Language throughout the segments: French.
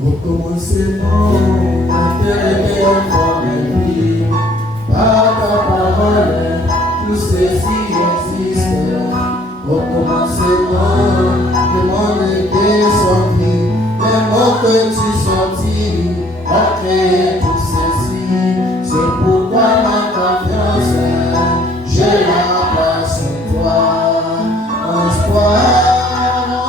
Recommencement, intérêt informé, par ta parole, tout ceci existe. Recommencement, demande descendu, les mots que tu sortis, ont créé tout ceci. C'est pourquoi ma confiance, je la place en toi. En espoir,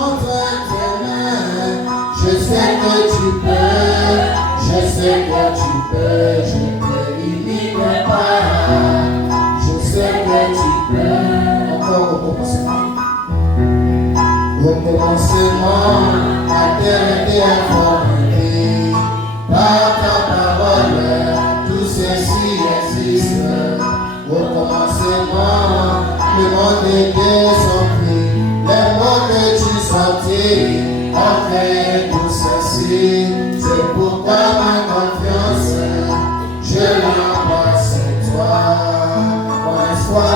entre tes mains, je sais que tu peux, je sais que tu peux, je te limite pas. Je sais que tu peux. Encore au commencement. Au commencement, la terre était informée. Par ta parole, tout ceci existe. Au commencement, le monde était sorti. Les mots que tu sortis ont créé tout ceci. C'est pourquoi ma confiance, je la place en toi. Mon espoir,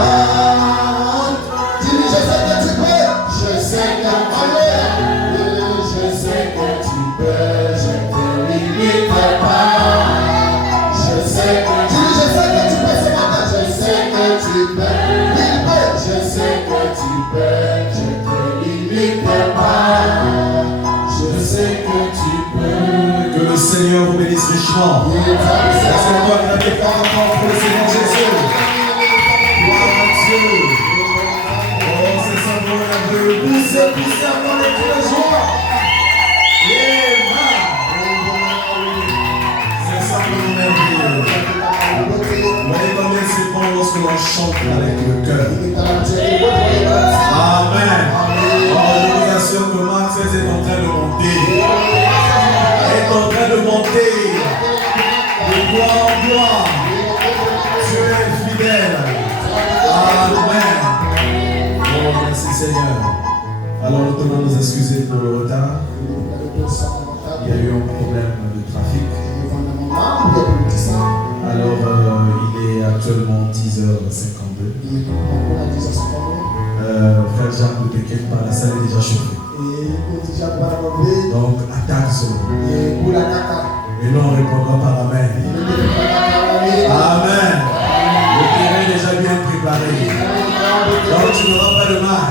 dis-lui, je sais que tu peux. Je sais que tu peux. Je sais que tu peux. Je te limite pas. Je sais que tu peux. Je sais que tu peux ce matin. Je sais que tu peux. Il peut. Je sais que tu peux. Je te limite pas. Je sais que tu peux. Que le Seigneur vous bénisse richement. Est-ce qu'on doit graver fort encore pour le Seigneur Jésus? Gloire à Dieu. Oh, c'est simplement merveilleux. Poussez encore les tous les jours. C'est simplement merveilleux. Voyez combien c'est bon lorsque l'on chante avec le cœur. Amen. Oh, je vous assure que Max est en train de monter. Est en train de monter. De gloire en gloire. Dieu est fidèle. Amen. Oh, merci Seigneur. Alors nous devons nous excuser pour le retard. Il y a eu un problème de trafic. Alors il est actuellement 10h52. Frère Jacques, ne t'inquiète pas, la salle est déjà chauffée. Donc attaque seulement. Et nous on répondra par Amen. Amen. Le terrain est déjà bien préparé. Donc tu n'auras pas de mal.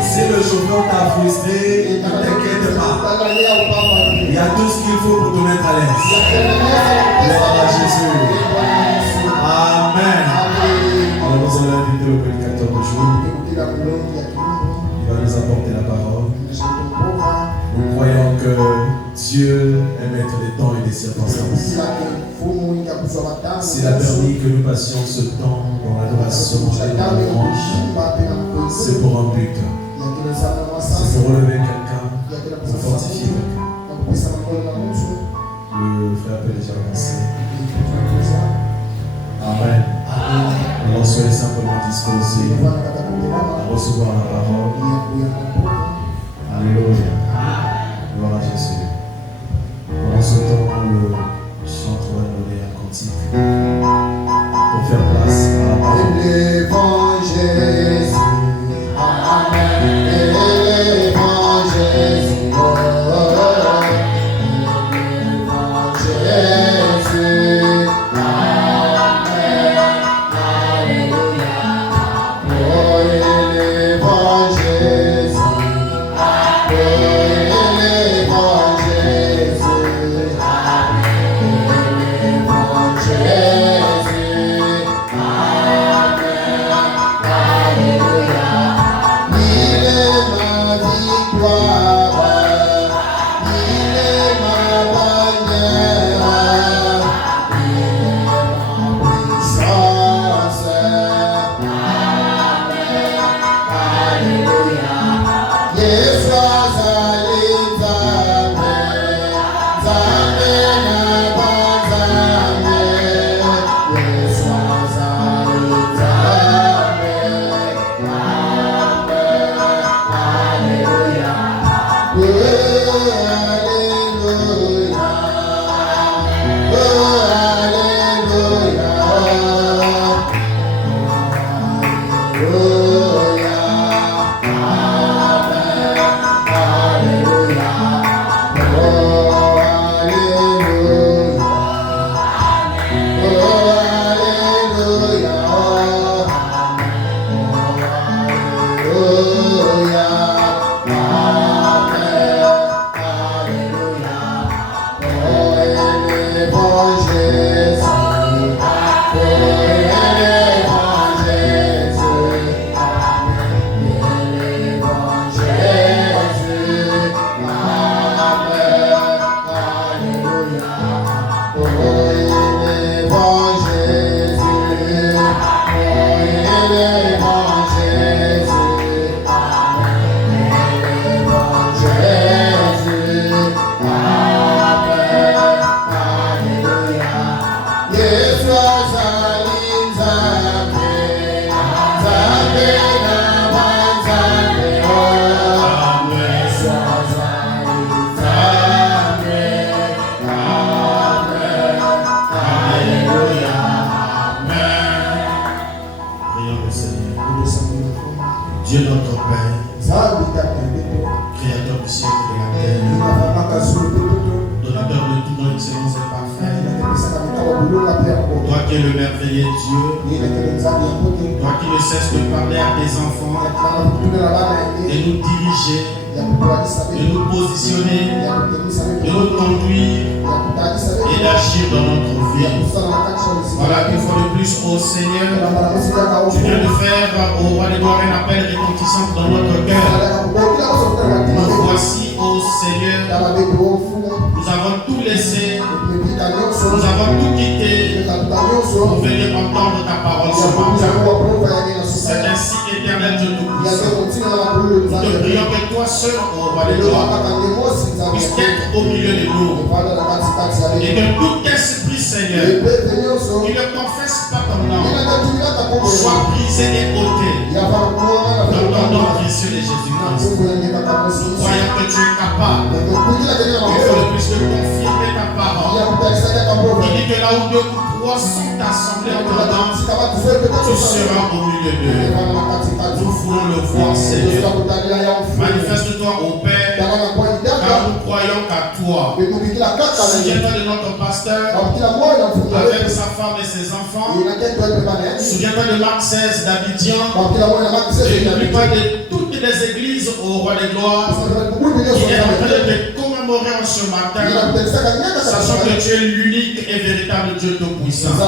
Si le chauffeur t'a frustré, ne t'inquiète pas. Il y a tout ce qu'il faut pour te mettre à l'aise. Gloire à Jésus. Amen. Alors nous allons inviter le prédicateur de jour. Il va nous apporter la parole. Nous croyons que Dieu est maître des temps et des circonstances. S'il a permis que nous passions ce temps dans l'adoration et dans la louange, c'est pour un but. C'est pour relever quelqu'un, pour fortifier quelqu'un. Le frère peut déjà avancer. Amen. Alors soyez simplement disposés à recevoir la parole. Alléluia. Gloire à Jésus. Pendant ce temps, le chanteur va donner un cantique pour faire place à la parole. L'évangile. Amen. L'évangile. Dieu notre Père, Créateur du ciel et de la terre, donateur de toute notre excellence et parfait, toi qui es le merveilleux Dieu, toi qui ne cesses de parler à tes enfants, de nous diriger, de nous positionner, de nous conduire et d'agir dans notre vie. Voilà qu'une fois de plus, ô Seigneur, tu viens de faire au roi des gloires un appel retentissant dans notre cœur. Nous voici, ô Seigneur, nous avons tout laissé, nous avons tout quitté pour venir entendre ta parole ce matin. C'est ainsi, éternel Dieu Tout-Puissant. Nous te prions que toi seul, ô roi des gloires, puisses être au milieu de nous. Et que tout esprit, Seigneur, qui ne confesse pas ton nom, soit brisé et ôté dans ton nom précieux de Jésus-Christ. Nous croyons que tu es capable, il faut le plus de confirmer ta parole. Il dit que là où deux ou trois sont assemblés en ton nom, tu seras au milieu d'eux. Nous voulons le voir, Seigneur. Manifeste-toi au Père, car nous croyons qu'à toi. Souviens-toi de notre pasteur, avec sa femme et ses enfants. Souviens-toi de Marc 16 d'Abidjan. Et n'oublie pas de toutes les églises au roi des gloires qui est en train de te commémorer en ce matin, sachant que tu es l'unique et véritable Dieu Tout-Puissant. Que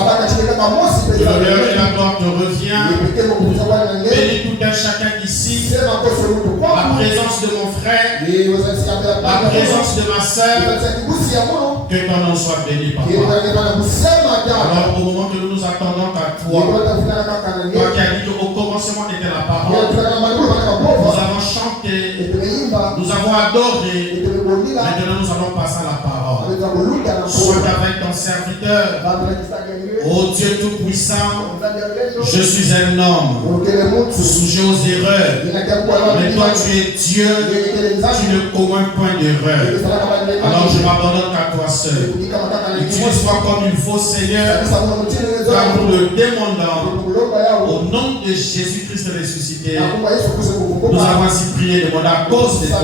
l'honneur et la gloire te revient. Bénis tout un chacun ici. La présence de mon frère, la présence de ma soeur. Que ton nom soit béni, Papa. Alors, au moment que nous nous attendons à toi, toi qui as dit qu'au commencement était la parole, nous avons chanté, nous avons adoré, maintenant nous allons passer à la parole. Sois avec ton serviteur, ô Dieu Tout-Puissant, je suis un homme, sujet aux erreurs, mais toi tu es Dieu, tu ne commets point d'erreur. Alors je m'abandonne à toi seul. Utilise-toi comme il faut, Seigneur, car nous le demandons au nom de Jésus-Christ ressuscité. Nous avons ainsi prié, demandé à cause de toi.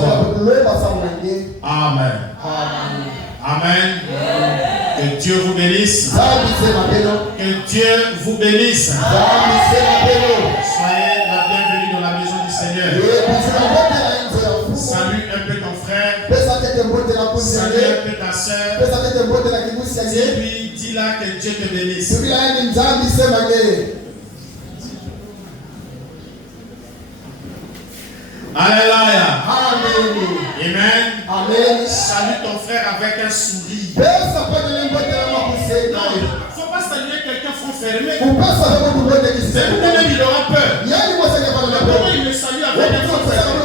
Amen. Amen. Que Dieu vous bénisse. Que Dieu vous bénisse. Soyez la bienvenue dans la maison du Seigneur. Salue un peu ton frère. Salue un peu ta soeur. Dis-là que Dieu te bénisse. Alléluia. Amen. Amen. Salue ton frère avec un sourire. Non, il ne faut pas saluer quelqu'un front fermé. Peut-être il aura peur. Comment il me salue avec un front fermé?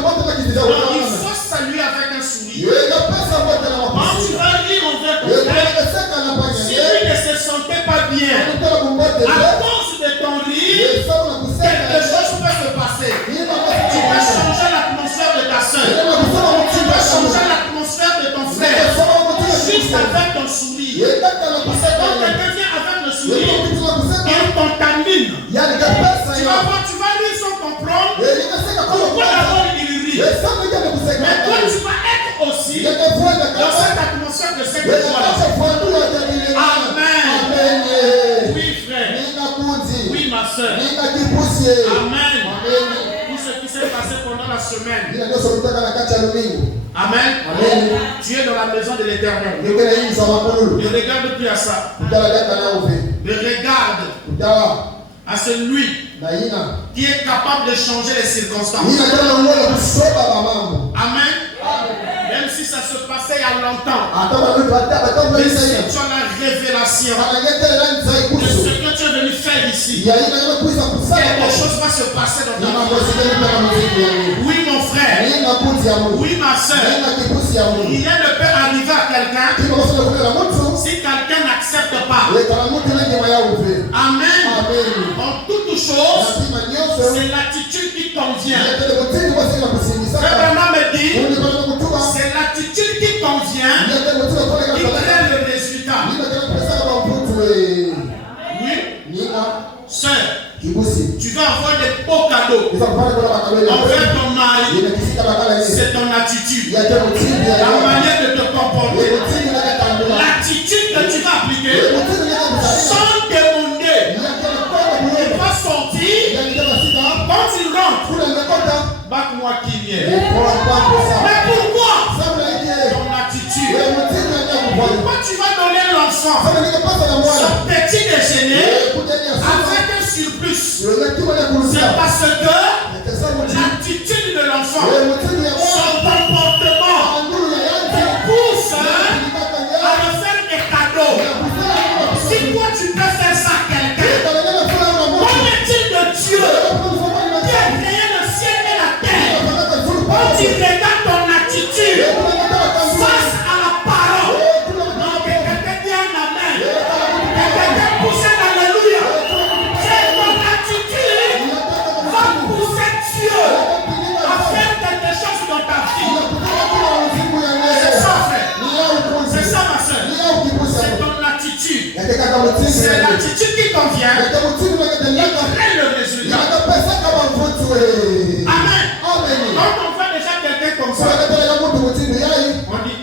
Non, il faut saluer avec un sourire. Quand tu vas lire envers ton frère, si lui ne se sentait pas bien, à cause de ton rire, quelque chose peut se passer. Tu peux changer l'atmosphère de ta soeur. Tu peux changer l'atmosphère de ton frère. Juste avec ton sourire. C'est quand quelqu'un vient avec le sourire, il contamine. Tu vas lire sans comprendre pourquoi d'abord il rit. Mais toi, tu vas être aussi dans cette atmosphère de cette joie-là. Amen. Oui, frère. Oui, ma soeur. Amen. Tout ce qui s'est passé pendant la semaine. Amen. Tu es dans la maison de l'Éternel. Ne regarde plus à ça. Ne regarde à celui qui est capable de changer les circonstances. Amen. Même si ça ça se passait il y a longtemps. Mais Mais si tu as la révélation de ce que tu es venu faire ici, quelque chose va se passer dans ta vie. Oui, mon frère. Oui, ma soeur. Rien ne peut arriver à quelqu'un si quelqu'un n'accepte pas. Amen. En toute chose, c'est l'attitude qui convient. Vraiment me dit, c'est l'attitude qui convient qui crée le résultat. Oui, sœur, tu vas avoir des beaux cadeaux envers ton mari. C'est ton attitude, la manière de te comporter, l'attitude que tu vas appliquer sans demander. Il va sortir, quand il rentre, bac-moi qui vient. Mais pourquoi? Ton attitude. Pourquoi tu vas donner l'enfant son petit déjeuner avec un surplus? C'est parce que l'attitude de l'enfant, son comportement te pousse à le faire des cadeaux. Si toi tu peux faire ça à quelqu'un, qu'en est-il de Dieu qui a créé le ciel et la terre? Quand tu regardes ton attitude face à la parole, donc quelqu'un dit un amen, quelqu'un pousse un alléluia, c'est ton attitude va pousser Dieu à faire quelque chose dans ta vie. C'est ça, frère. C'est ça, ma soeur. C'est ton attitude. C'est l'attitude qui convient et crée le résultat. Amen. Quand on voit déjà quelqu'un comme ça, on dit,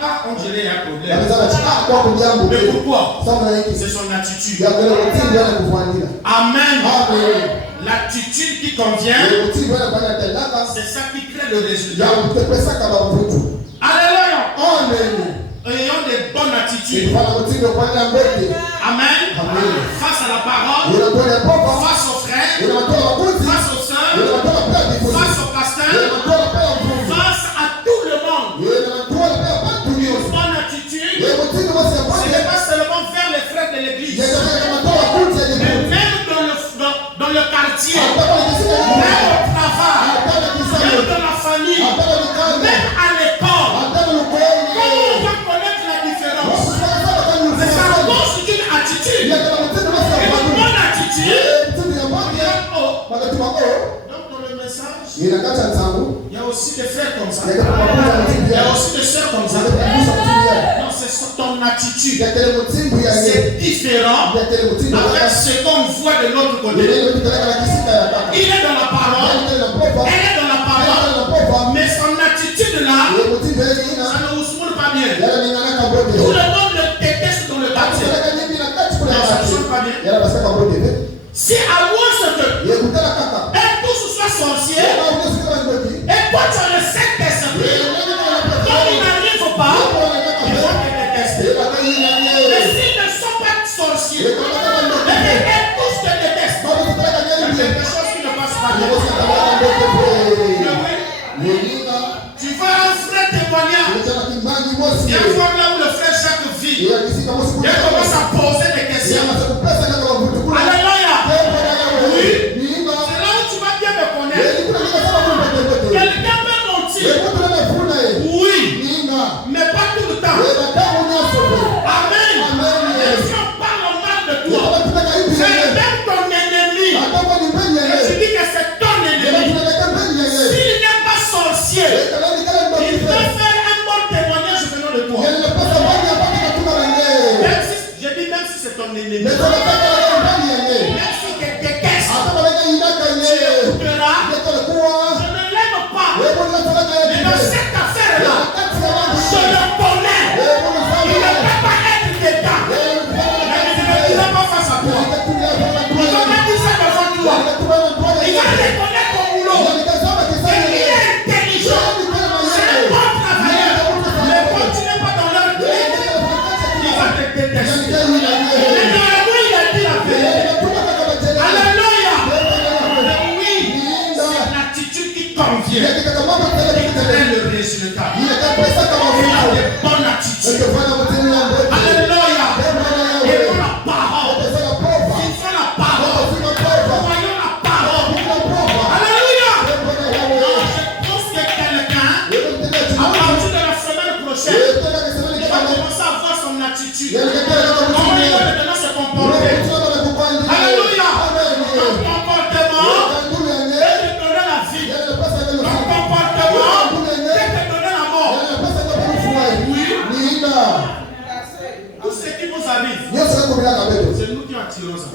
ah, on dirait il y a un problème. Mais pourquoi? C'est son attitude. Amen. L'attitude qui convient, c'est ça qui crée le résultat. Alléluia. Ayons des bonnes attitudes. Amen. Face à la parole, face aux frères, face aux sœurs, face au pasteur, face à tout le monde. Bonne attitude, ce n'est pas seulement vers les frères de l'église, mais même dans le quartier, même au travail, même dans la famille, même à l'école. Comment on va connaître la différence? C'est ça constitue une attitude. Une bonne attitude. Donc dans le message, il y a aussi des frères comme ça. Il y a aussi des sœurs comme ça. Non, c'est ton attitude. C'est différent avec ce qu'on voit de l'autre côté. Il est dans la parole. Elle est dans la parole. Mais son attitude là, ça ne vous saoule pas bien. Tout le monde le déteste dans le quartier. Ça ne saoule pas bien. Si à moins que elle tous soit sorcier, et toi tu as le Saint-Esprit, comme il n'arrive pas, ils vont te détester. Mais s'ils ne sont pas sorciers, et elles tous te détestent, il y a quelque chose qui ne passe pas bien. Tu vois un vrai témoignage. Viens voir là où le frère Jacques vit. Il commence à poser des questions. Alléluia. Oui. C'est là où tu vas bien me connaître. Quelqu'un peut mentir. Oui. Mais pas tout le temps. Amen. Et si on parle mal de toi, c'est même ton ennemi. Et tu dis que c'est ton ennemi. S'il n'est pas sorcier, il peut faire un bon témoignage venant de toi. Même si, je dis même si c'est ton ennemi. Même si tu détestes, tu écouteras. Je ne l'aime pas. Mais dans cette affaire-là, je le connais. Il ne peut pas être dedans. Mais il ne le dira pas face à toi. Il ne va pas dire ça devant toi. Il va reconnaître ton boulot. Et il est intelligent. C'est un bon travailleur. Mais quand tu n'es pas dans leur clique, il va te détester. Mais normalement, il a dit la vérité. Alléluia. Oui, c'est l'attitude qui convient. Il crée le résultat. Il y a des Alléluia. Aimons la parole. Vivons la parole. Voyons la parole. Alléluia. Alors, je pense que quelqu'un, à partir de la semaine prochaine, il va commencer à voir son attitude. Comment il va maintenant se comporter. Alléluia. Ton comportement est de donner la vie. Ton comportement est de donner la mort. Oui. Tout ce qui vous arrive, c'est nous qui attirons ça.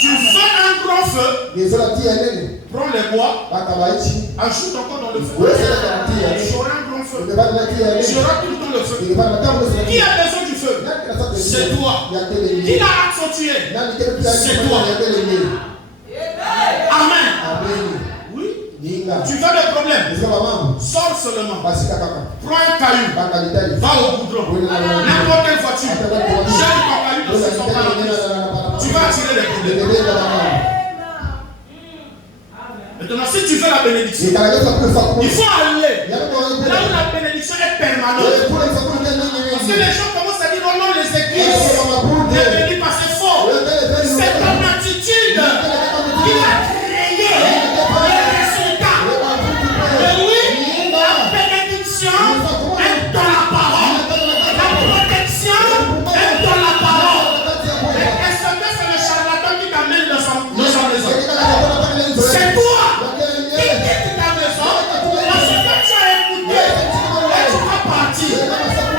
Tu fais un grand feu, prends les bois, ajoute encore dans le feu. Tu auras un grand feu. Tu auras tout le temps le feu. Qui a besoin du feu? C'est toi. Qui l'a accentué? C'est toi. Amen. Oui. Tu veux des problèmes? Sors seulement. Prends un caillou. Va au goudron. N'importe quelle voiture. Jette ton caillou dans ce son. Tu vas attirer des problèmes. Maintenant, si tu veux la bénédiction, il faut aller là où la bénédiction est permanente. Parce que les gens commencent à dire oh non, les églises ne bénissent pas, c'est faux. C'est ton attitude qui a créé les résultats. Mais oui, la bénédiction est dans la parole. La protection est dans la parole. Est-ce que c'est le charlatan qui t'amène dans son maison? C'est toi qui quitte ta maison parce que tu as écouté et tu vas partir.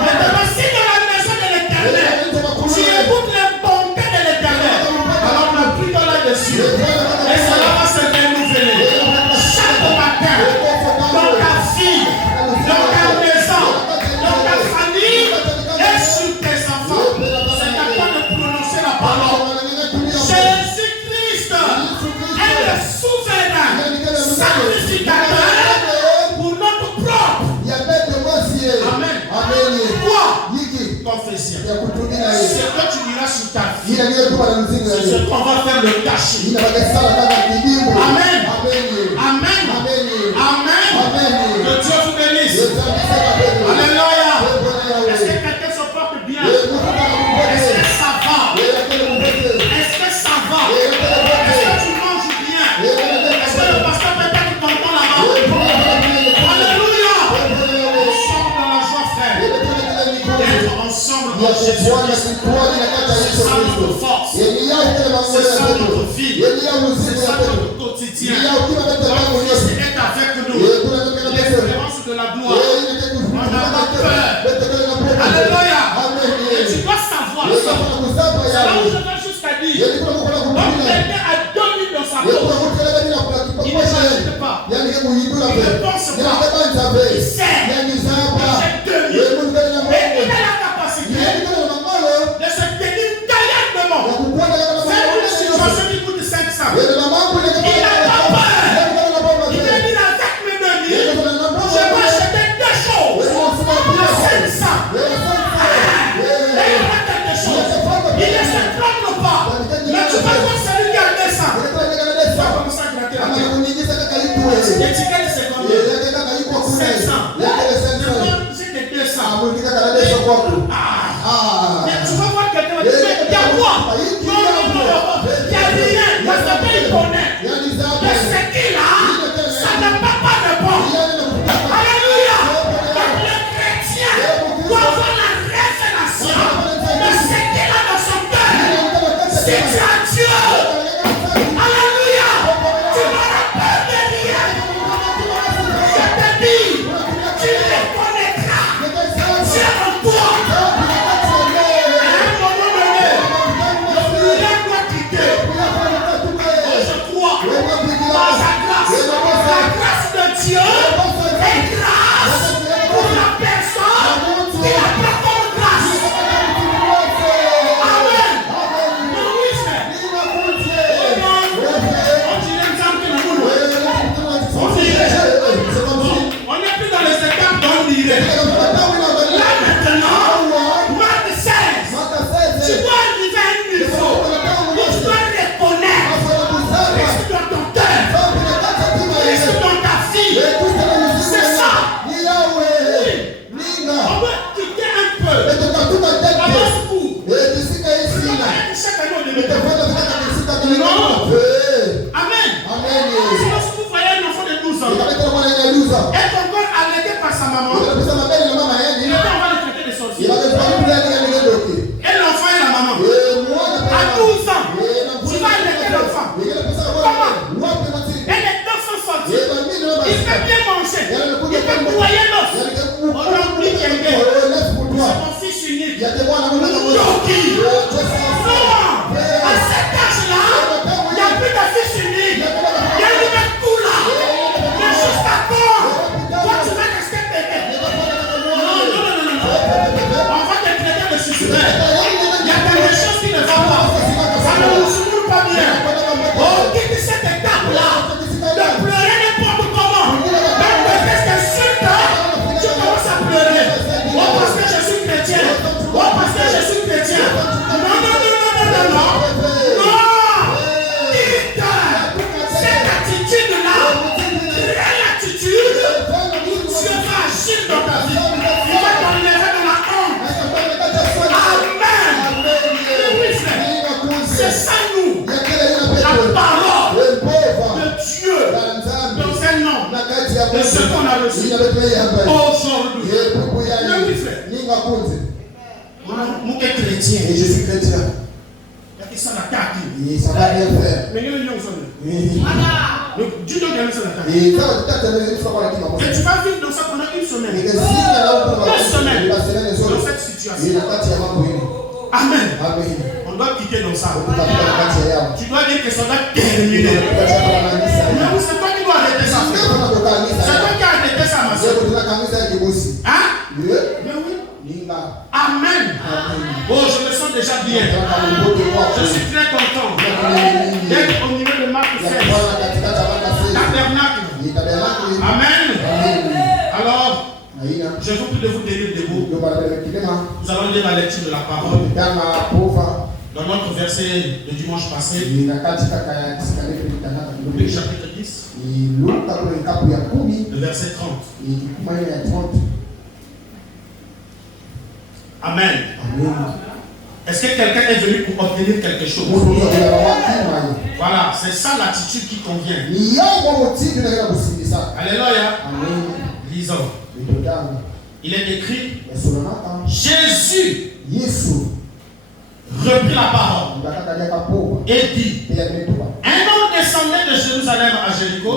Maintenant, si dans la maison de l'Éternel, tu écoutes les bontés de l'Éternel, alors on a pris dans là-dessus et cela va se renouveler. Chaque matin, dans ta vie, dans ta maison, dans ta famille et sur tes enfants, c'est à toi de prononcer la parole. Jésus-Christ est le souverain sacrificateur pour notre propre. Amen. Quoi? Confession. Ce que tu diras sur ta vie, c'est ce qu'on va faire le cachet. Amen. Amen. Amen. Que Dieu vous bénisse. Alléluia. Est-ce que quelqu'un se porte bien? Est-ce que ça va? Est-ce que ça va? Est-ce que tu manges bien? Est-ce que le pasteur peut-être t'entend là-bas? Alléluia. Ensemble dans la joie, frère. D'être ensemble dans Jésus. C'est ça notre force. C'est ça notre vie. C'est ça notre quotidien. Christ est avec nous. L'espérance de la gloire. On n'a pas peur. Alléluia. Et tu dois savoir ça. C'est là où je vais jusqu'à dire. Donc quelqu'un a 2000 dans sa poche. Il ne s'agit pas. Il ne pense pas. Il sait. J'ai 2000. Et il a la capacité de se tenir gaillardement. C'est une situation qui coûte 500. Il n'a pas peur. Il a dit avec mes 2000, je vais acheter deux choses. Le 500. Et il a quelque chose. Il ne se trompe pas. Mais tu vas voir celui qui a 2000. de ce qu'on a reçu aujourd'hui. Mais oui, frère. Moi, chrétien. Et je suis chrétien. Et ça n'a qu'à Et ça va rien faire. mais il y a une chose. Donc, Dieu doit gagner ça n'a qu'à Et tu vas vivre dans ça pendant une semaine. Une semaine. Dans cette situation. Amen. On doit quitter dans ça. Tu dois dire que ça va terminer. Mais oui, c'est toi qui dois arrêter ça. C'est toi qui as arrêté ça, ma soeur. Hein? Mais oui. Amen. Oh, je me sens déjà bien. Je suis très content d'être au niveau de Marc 16. Tabernacle. Amen. Alors, je vous prie de vous tenir debout. Nous allons lire la lecture de la parole dans notre verset de dimanche passé. Luc chapitre 10, le verset 30. Amen. Est-ce que quelqu'un est venu pour obtenir quelque chose? Voilà, c'est ça l'attitude qui convient. Alléluia. Lisons. Il est écrit, Jésus reprit la parole et dit, un homme descendait de Jérusalem à Jéricho.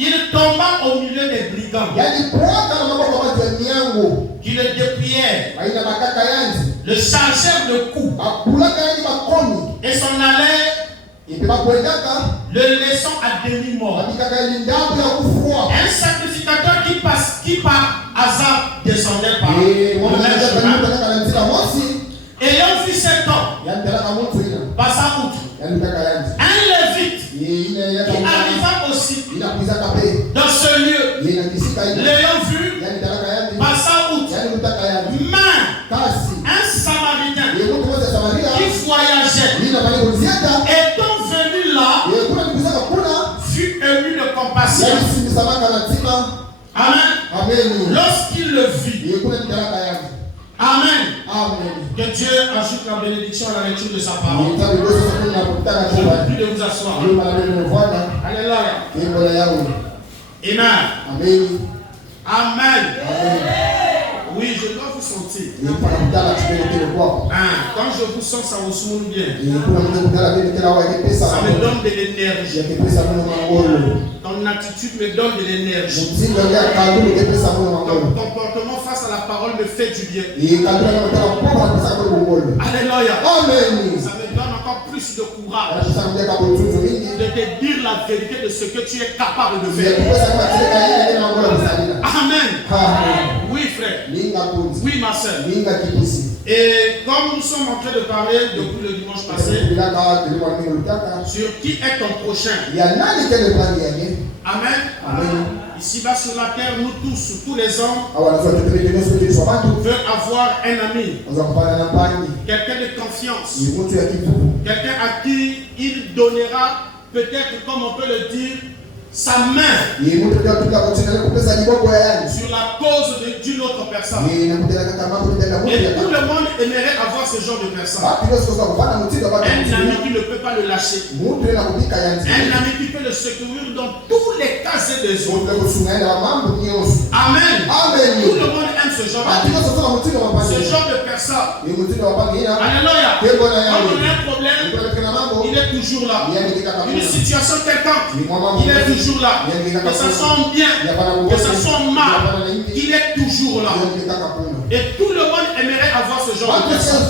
Il tomba au milieu des brigands qui le dépouillèrent, le chargèrent de coups et s'en allèrent, le laissant à demi-mort. Un sacrificateur qui par hasard descendait par le même chemin, ayant vu cet homme, passa outre. Un lévite qui arriva aussi dans ce lieu, l'ayant vu, passa outre. Mais un Samaritain qui voyageait, étant venu là, fut ému de compassion. Amen. Lorsqu'il le vit. Amen. Que Dieu ajoute la bénédiction à la lecture de sa parole. Je vous prie de vous asseoir. Alléluia. Amen. Amen. Oui, je dois vous sentir. Quand je vous sens, ça vous soumet bien. Ça me donne de l'énergie. Ton attitude me donne de l'énergie. Ton comportement face à la parole me fait du bien. Alléluia. Ça me donne encore plus de courage de te dire la vérité de ce que tu es capable de faire. Amen. Oui, frère. Oui, ma soeur. Et comme nous sommes en train de parler depuis le dimanche passé sur qui est ton prochain. Amen. Ici-bas sur la terre, nous tous les hommes veulent avoir un ami, quelqu'un de confiance, quelqu'un à qui il donnera peut-être, comme on peut le dire, sa main sur la cause d'une autre personne. Et tout le monde aimerait avoir ce genre de personne. Un ami qui ne peut pas le lâcher. Un ami qui peut le secourir dans tous les cas et besoins. Amen. Tout le monde aime ce genre de personne. Alléluia. Quand on a un problème, il est toujours là. Une situation quelconque, il est toujours là. Que ça soit bien, que ça soit mal, il est toujours là. Et tout le monde aimerait avoir ce genre de personne.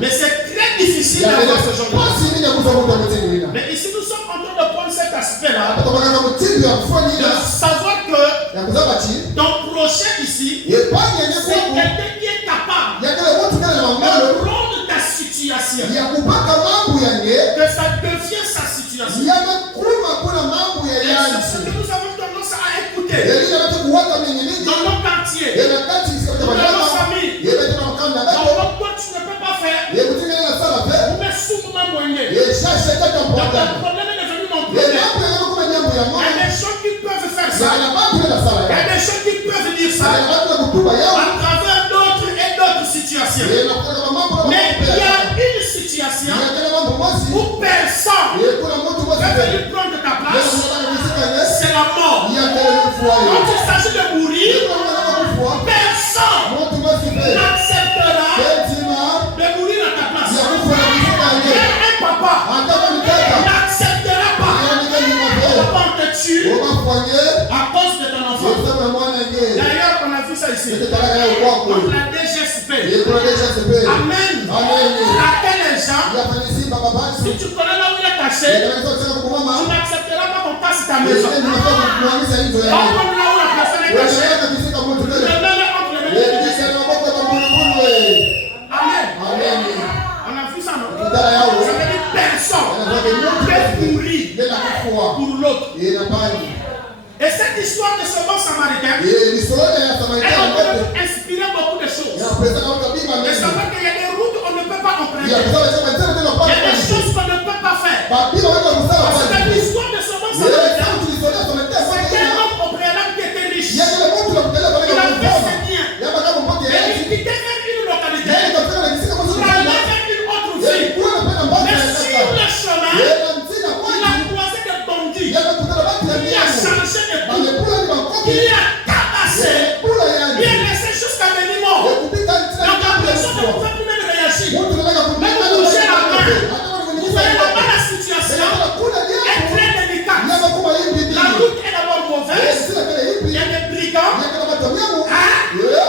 Mais c'est très difficile d'avoir ce genre de personne. Mais ici nous sommes en train de prendre cet aspect-là, de savoir que ton prochain ici, c'est quelqu'un qui est capable de rendre ta situation, que ça devient sa situation. Et c'est ce que nous avons tendance à écouter dans nos quartiers, dans nos familles. Donc toi tu ne peux pas faire. Mais souvent moyen. Donc le problème est devenu mon problème. Il y a des gens qui peuvent faire ça. Il y a des gens qui peuvent dire ça à travers d'autres et d'autres situations. Mais il y a une situation ancien ou personne veut venir prendre ta place, c'est la mort. Quand il s'agit de mourir, personne n'acceptera de mourir à ta place. Même un papa n'acceptera pas. Papa, on te tue à cause de ton enfant. D'ailleurs, on a vu ça ici. Donc la DGSP. Amen. À quel gens, si tu connais là où il est caché, tu n'accepteras pas qu'on casse ta maison. Comme là où la personne est cachée, Amen. On a vu ça, non? Ça veut dire personne peut mourir pour l'autre. Et cette histoire de ce bon samaritain, elle a inspiré beaucoup de choses. Mais ça veut qu'il y a des routes qu'on ne peut pas emprunter. Il y a des choses qu'on ne peut pas faire. Parce que l'histoire de ce bon samaritain, c'était un homme au préalable qui était riche. Il avait ses biens. Mais il quittait même une localité pour aller vers une autre ville. Mais sur le chemin, il a croisé des bandits. Il a changé de bout. Il a tabassé. Il a laissé jusqu'à venir mort. Donc la personne ne pouvait plus même réagir. Même bouger la main. Vous voyez là-bas la situation est très délicate. La route est d'abord mauvaise. Il y a des brigands.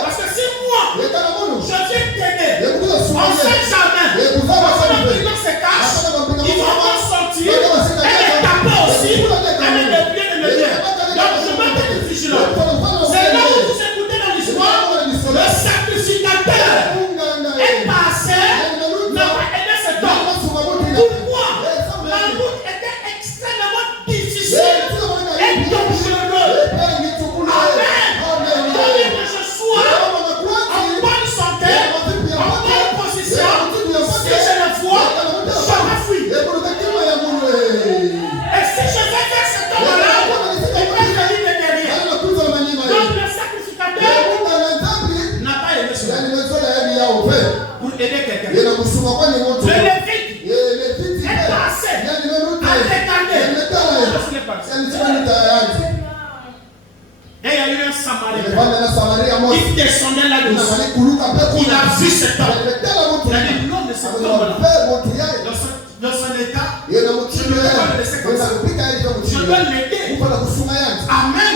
Parce que si moi, je viens t'aider, on ne sait jamais. Parce que le brigand se cache, ils vont encore sortir. Elle est tapée aussi. Elle est de bien de me dire. Donc je vais être vigilant. C'est là où vous écoutez dans l'histoire, le sacrificateur est passé, n'a pas aidé cet homme. Pourquoi? La route était extrêmement difficile et dangereuse. Amen. Que je sois en bonne santé, en bonne position, si je le vois, je m'enfuis. Et si je vais faire cet homme-là, il va venir de derrière. Donc le sacrificateur n'a pas aimé cela. Pour aider quelqu'un. Le Lévite est passé à regarder. Et il y a eu un Samaritain qui descendait là-dessous. Il a vu cet homme. Il a dit non, mais cet homme-là, dans son état, je ne peux pas le laisser comme ça. Je dois l'aider. Amen.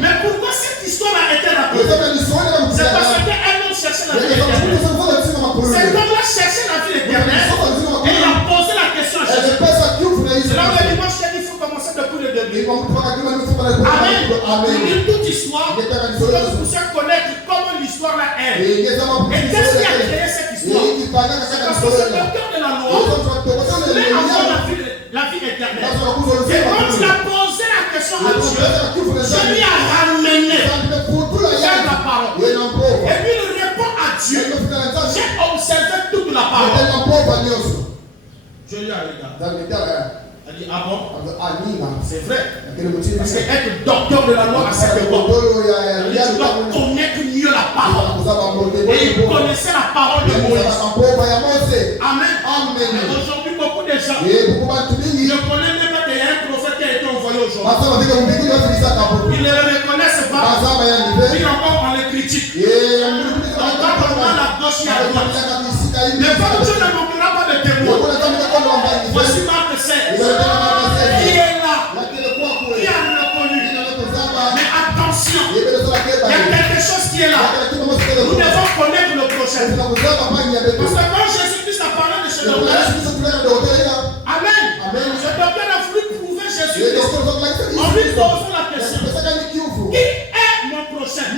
Mais pourquoi cette histoire a été racontée? C'est parce qu'un homme cherchait la vie éternelle. Cet homme-là cherchait la vie éternelle. Et il a posé la question à Jésus. C'est là où le dimanche, il faut commencer depuis le début. Amen. Il dit toute histoire. Pour que vous puissiez connaître comment l'histoire là est. Et qu'est-ce qui a créé cette histoire? C'est parce que c'est l'auteur de la loi voulait avoir la vie éternelle. Et quand il a posé la question à Dieu, Dieu lui a ramené vers la parole. Et puis il répond à Dieu. J'ai observé toute la parole. Je lui ai regardé. Elle dit, ah bon? C'est vrai. Parce qu'être docteur de la loi à cette époque, tu dois connaître mieux la parole. Et il connaissait la parole de Moïse. Amen. Et aujourd'hui, beaucoup de gens ne connaissent même pas qu'il y a un prophète qui a été envoyé aujourd'hui. Ils ne le reconnaissent pas. Puis encore, on les critique. On va prendre la gauche et à droite. Mais comme Dieu ne manquera pas de témoins, voici Marc 16. Qui est là? Qui a reconnu? Mais attention, il y a quelque chose qui est là. Nous devons connaître le prochain. Parce que quand Jésus-Christ a parlé de ce docteur, Amen. Ce docteur a voulu prouver Jésus-Christ. On lui pose la question. Qui est mon prochain?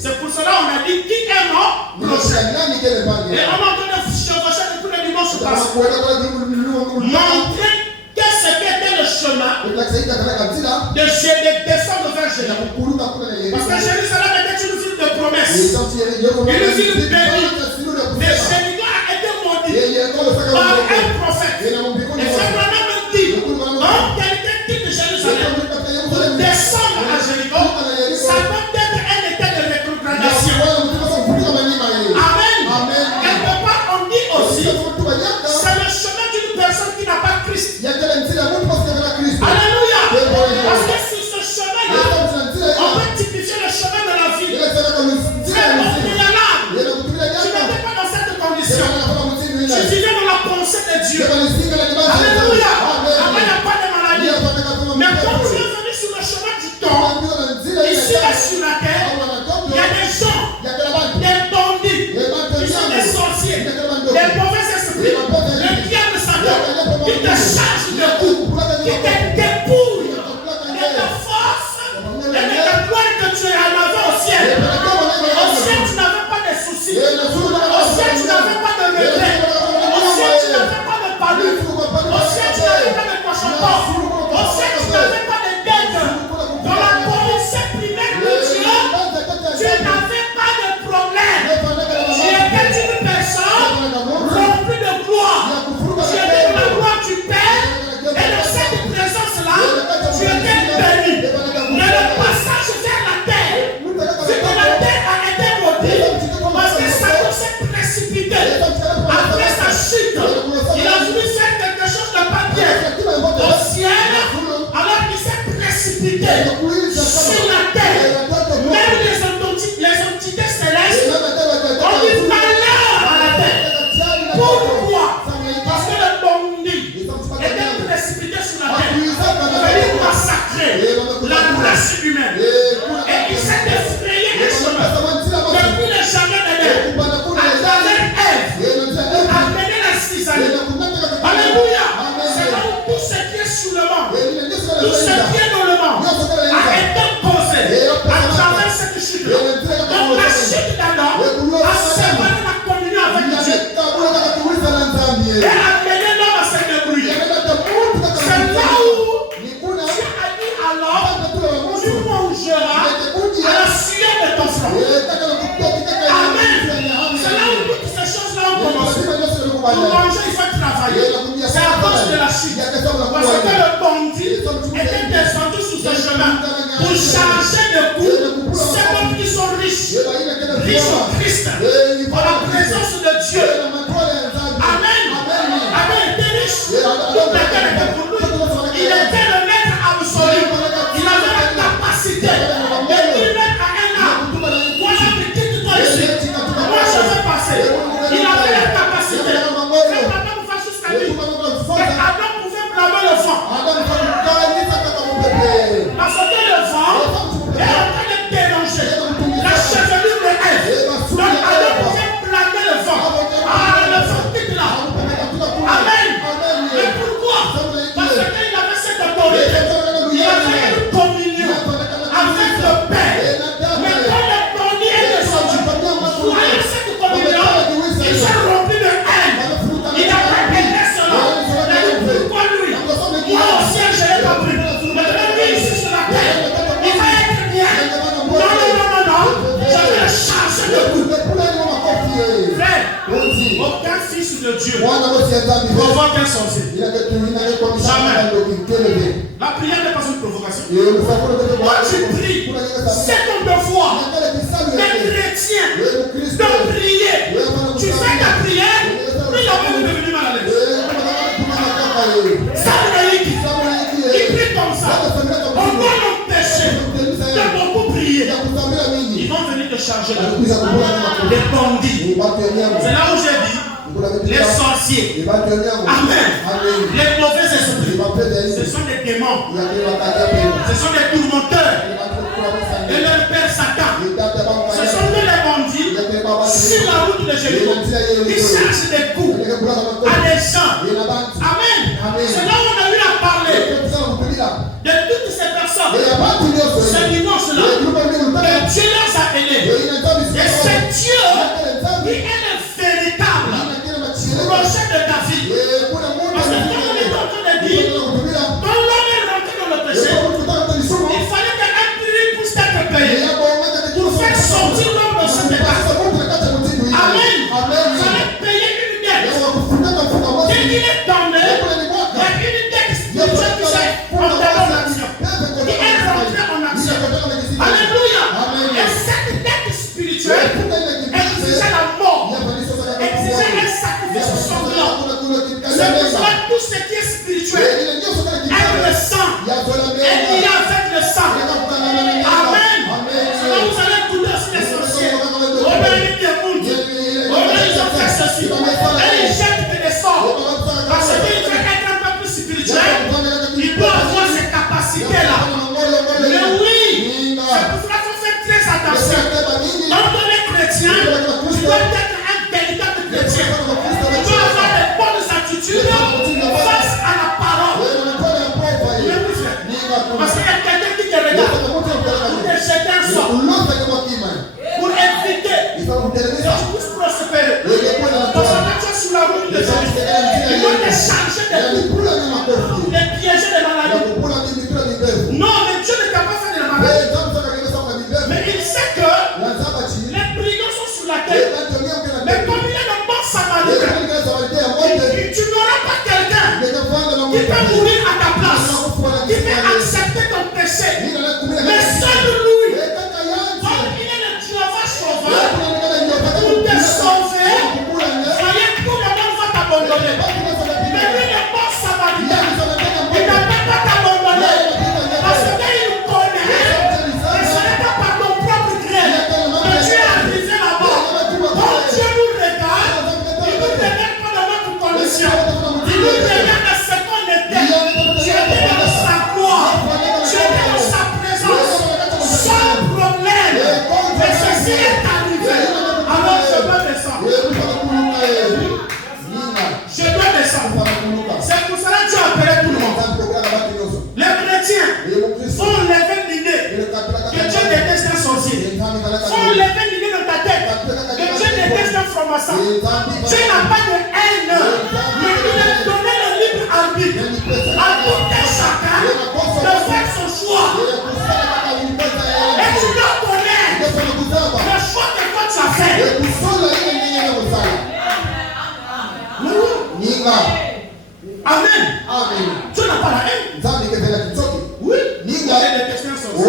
C'est pour cela qu'on a dit qui est mon prochain. Et on a entendu chevaucher depuis le dimanche passé. Montrer qu'est-ce qu'était le chemin de descendre vers Jérusalem. Parce que Jérusalem était une ville de promesses. Une ville bénie. Mais Jéricho a été maudit par un prophète. Et c'est vraiment même dit, quand quelqu'un quitte Jérusalem pour descendre à Jéricho, ça peut être un état de rétrogradation. Amen. Quelque part on dit aussi pensées de Dieu. Alléluia. Là-bas, il n'y a pas de maladie. Mais quand tu es venu sur le chemin du temps, ici là sur la terre, il y a des gens, des bandits, qui sont des sorciers, des mauvais esprits, les pierres de Satan, qui te chargent de coups, qui te dépouillent, qui te forcent, et te croient que tu es en avant au ciel. Au ciel, tu n'avais pas de soucis. Au ciel, tu n'avais pas de regrets. Au ciel, tu n'avais pas de palus. Au ciel, tu n'avais pas de cochonneaux. Au ciel, tu n'avais pas de dettes. Dans la police primaire de Dieu, tu n'avais pas de problème. Tu étais une personne remplie de gloire. Tu étais dans la gloire du Père. Et dans cette présence-là, tu étais béni. Mais le passage vers la terre, c'est que la terre a été maudite. Parce que Satan s'est précipité. Après sa chute, il a voulu faire quelque chose de pas bien au ciel. Alors il s'est précipité sur la terre. Même les entités célestes ont dit malheur à la terre. Pourquoi? Parce que le bandit était précipité sur la terre pour venir massacrer la race humaine. Et il s'est effrayé des chemins depuis le jardin d'Éden à travers Ève pour amener la cisaille. Alléluia. C'est là où tout ce qui est sous le monde, tout ce qui est dans le monde a été posé à travers cette chute. Donc la chute d'Adam a séparé la communion avec Dieu et a amené l'homme à se débrouiller. C'est là où Dieu a dit alors, tu mangeras à la sueur de ton front. Amen. C'est là où toutes ces choses-là ont commencé. Pour manger, il faut travailler. C'est à cause de la chute. Parce que le bandit était descendu sous ce chemin pour charger de coups ces peuples qui sont riches en Christ, pour la présence de Dieu. Amen. Amen. Il était riche. Tout le terre était pour lui. Il était le maître absolu. Il avait la capacité de dire à un arbre, voilà, quitte-toi ici. Moi, je vais passer. Il avait la capacité. C'est Adam pouvait jusqu'à lui. Mais Adam pouvait blâmer le vent. Parce que le vent est en train de déranger la chevelure de Ève. Donc Adam pouvait blâmer le vent. Ah, le vent quitte là. Amen. Mais pourquoi? Parce qu'il avait cette autorité. Il avait une communion avec le Père. Mais quand le bandit est descendu, voyant cette communion, il s'est rempli de haine. Il a répété cela. Mais pourquoi lui? Moi aussi, je l'ai pas pris. Maintenant, lui ici sur la terre, il va être bien. Non. Je vais le charger de coups. Frère, aucun fils de Dieu provoque un sorcier. Jamais. La prière n'est pas une provocation. Quand tu pries 50 fois, les chrétiens de prier, tu fais ta prière, puis il a envie de devenir mal à l'aise. Samuel, il prie comme ça. On doit l'empêcher de beaucoup prier. Ils vont venir te charger de les bandits. C'est là où j'ai dit les sorciers. Amen. Les mauvais esprits. Ce sont des démons. Ce sont des tourmenteurs. Et leur père Satan. Ce sont que les bandits sur la route de Jéricho. Ils cherchent des coups à des gens. Amen. C'est là où on a eu à parler de toutes ces personnes. Ce dimanche-là, que Dieu les a aidés. Et c'est Dieu qui est le véritable projet de David. Parce que quand on est en train de dire, quand l'homme est rentré dans le péché, il fallait qu'un prix puisse être payé pour faire sortir l'homme de cet état. Amen. Il fallait payer une dette. Dès qu'il est tombé, il y a une dette spirituelle qui s'est entrée en action. Qui est rentrée en action. Alléluia. Et cette dette spirituelle exigeait la mort. Exigeait un sacrifice sanglant. C'est pour cela que tout ce qui est spirituel est le sang. Et il y a avec le sang. Amen. C'est là où vous allez écouter aussi les sorciers. Oh ben il y a des mondes. Oh ben ils ont fait ceci. Et ils jettent des sorts. chargé de piéger des maladies. Non, mais Dieu ne t'a pas fait de la maladie. Mais il sait que les brigands sont sur la terre. Mais comme il est le bon samaritain, tu n'auras pas quelqu'un qui peut mourir à ta place, qui peut accepter ton péché. Mais seul lui, comme il est le Jéhovah sauveur, pour te sauver, voyez tout le monde va t'abandonner. Mais lui, le bon samaritain, il ne peut pas t'abandonner. Parce qu'il connaît, et ce n'est pas par ton propre gré que tu es arrivé là-bas. Quand Dieu nous regarde, il ne nous regarde pas dans notre condition. Il nous regarde à ce qu'on était. Tu étais dans sa gloire. Tu étais dans sa présence. Sans problème. Et ceci est arrivé. Alors je dois descendre. Je dois descendre. C'est pour cela que Dieu a appelé tout le monde. Les chrétiens font lever l'idée que Dieu déteste un sorcier. Font lever l'idée dans ta tête que Dieu déteste un franc-maçon. Dieu n'a pas de haine. Mais il a donné le libre arbitre à tout un chacun de faire son choix. Et tu dois connaître le choix que toi tu as fait. Amen. Tu n'as pas la haine. Oui. Il a détesté un sorcier.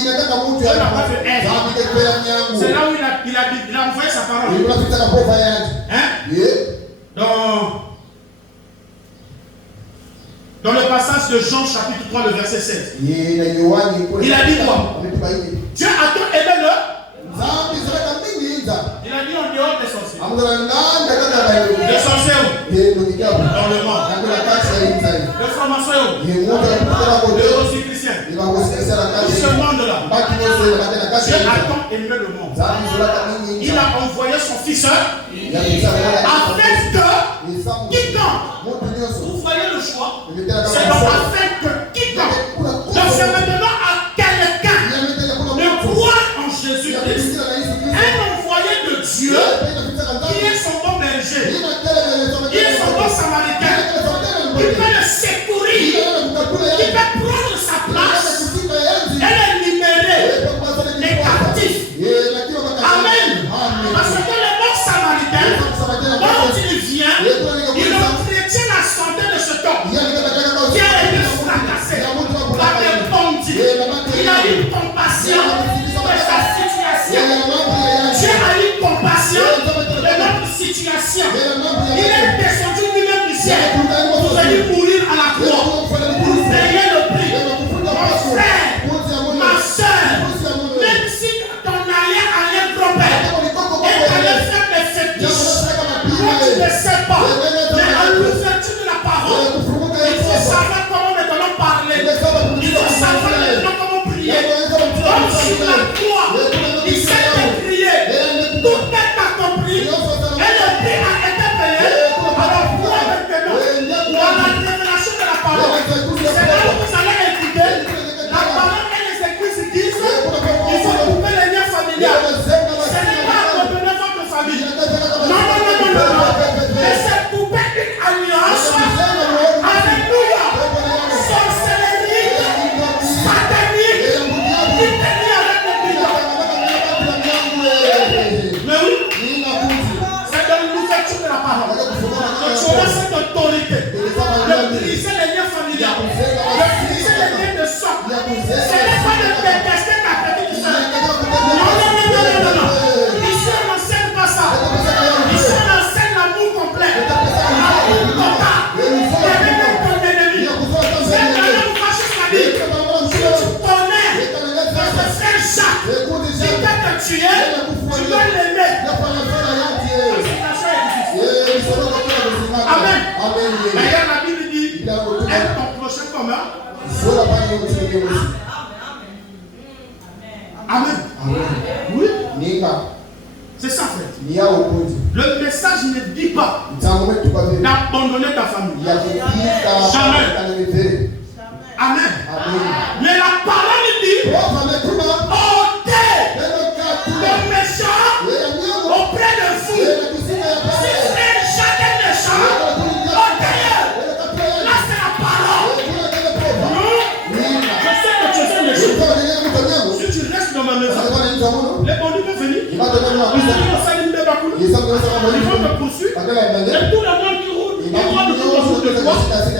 Il n'a pas de haine. C'est là où il a envoyé sa parole. Hein? Dans le passage de Jean chapitre 3, le verset 7. Il a dit quoi? Dieu a tant aimé le. Il a dit en dehors des sorciers. Les sorciers où? Dans le monde. Le franc-maçon où? Le rosichristien. Tout ce monde-là. Dieu a tant aimé le monde. Il a envoyé son fils afin que quiconque, vous voyez le choix, c'est donc afin que quiconque, donc c'est maintenant à quelqu'un de croire en Jésus-Christ, un envoyé de Dieu qui est son bon berger, qui est son bon samaritain, qui peut le secourir, qui peut prendre sa place et le libérer des captifs. Amen. Parce que le bon samaritain, quand il vient, il entretient la santé de ce homme qui a été fracassé par des bandits. Il a eu compassion de sa situation. Dieu a eu compassion de notre situation. Il est descendu lui-même du ciel pour venir mourir à la croix, pour payer le prix. Mon frère, ma soeur, même si ton allié a un grand-père et t'allais faire des fétiches, toi tu ne sais pas, mais à l'ouverture de la parole, il faut savoir comment nous allons parler, il faut savoir maintenant comment prier. Comme sur la croix, il s'est crié, tout est accompli, et le prix a été payé. Alors pourquoi maintenant, dans la révélation de la parole, c'est là où vous allez écouter, la parole et les églises disent, il faut couper les liens familiaux. Ce n'est pas abandonner votre famille. Non. Mais c'est couper une alliance. Alléluia. Sorcellerie, satanique, qui tenait avec les brigands. Mais oui, c'est dans l'ouverture de la parole que tu auras cette autorité de briser les liens familiaux, de briser les liens de sang. Ce n'est pas de détester ta petite soeur. Non. Ici on n'enseigne pas ça. Ici on enseigne l'amour complet, l'amour total. T'aimer même ton ennemi. C'est un homme fâché, c'est-à-dire, si tu connais notre frère Jacques, si tu t'es tué, tu dois l'aimer. Amen. D'ailleurs, la Bible dit, aime ton prochain commun. Amen. Oui. C'est ça, frère. Le message ne dit pas d'abandonner ta famille. Jamais. Amen. Mais la parole dit, ôtez le méchant auprès de vous. Si c'est Jacques est méchant, Ils vont te poursuivre. Et tout le monde qui roule, qui droit de toi,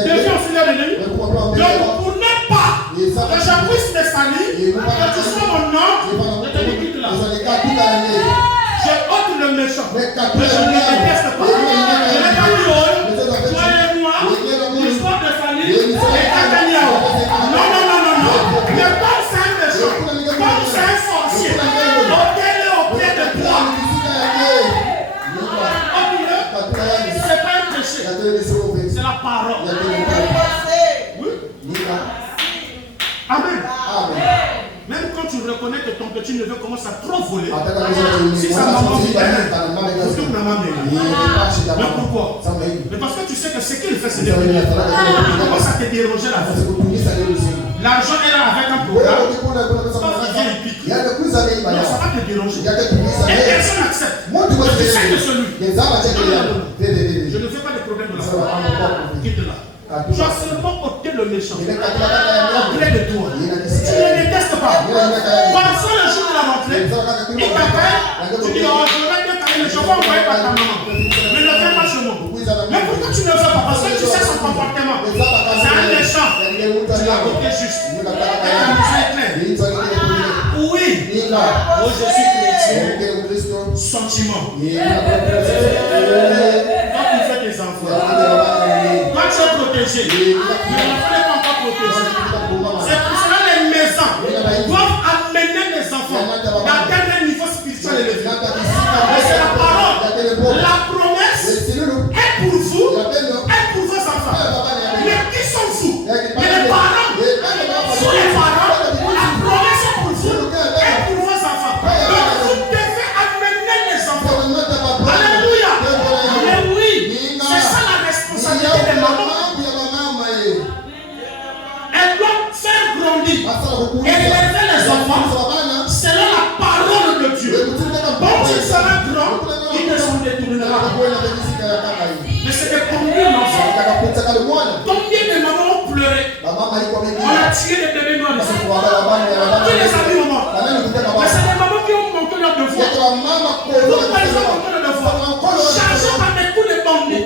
devient auxiliaire de l'ennemi. Donc, pour ne pas que je puisse me salir, que tu sois mon nom, je te dis quitte là. Je ôte le méchant, mais je ne le déteste pas. Je n'ai pas dit toi et moi, l'histoire de famille, et Kataniao. Non. Mais comme c'est un méchant, comme c'est un sorcier, ôtez-le au pied de toi. C'est pas un péché, c'est la parole. Oui. Amen. Même quand tu reconnais que ton petit neveu commence à trop voler, si sa maman dit mais pourquoi? Mais parce que tu sais que ce qu'il fait, c'est de commence à te déranger la vie. L'argent est là avec un programme. Quand il vient, il pique. Non, ça va te déranger. Et personne n'accepte. Tu sais que celui. Je ne fais pas de problème de la foi. Quitte là. Tu as seulement ôté le méchant. Auprès de toi. Tu ne le détestes pas. Pensant le jour de la rentrée, il t'appelle. Tu dis, oh, je vais bien carrer, je vais envoyer par ta maman. Mais ne viens pas chez moi. Mais pourquoi tu ne le fais pas? Parce que tu sais son comportement. C'est un méchant. Tu l'as ôté juste. Et la mission est claire. Oui. Oh, je suis chrétien. Sentiment. Quand tu fais tes enfants, quand tu es protégé, mais l'enfant n'est pas encore protégé. C'est pour cela que les maisons doivent amener les enfants dans un niveau spirituel élevé. C'est la parole. La promesse est pour vous et pour vos enfants. Mais qui sont vous? Mais les parents. Sous les parents, la promesse est pour vous et pour vos enfants. Donc vous devez amener les enfants. Alléluia. Mais oui, c'est ça la responsabilité des mamans. Elle doit faire grandir et élever les enfants selon la parole de Dieu. Quand il sera grand, il ne s'en détournera pas. Mais c'est de combien d'enfants? Combien de mamans ont pleuré? On a tué des bébés noirs ici. Tous les amis ont mort. Mais c'est des mamans qui ont manqué leur devoir. Pourquoi ils ont manqué leur devoir? Chargés par des coups de bandits.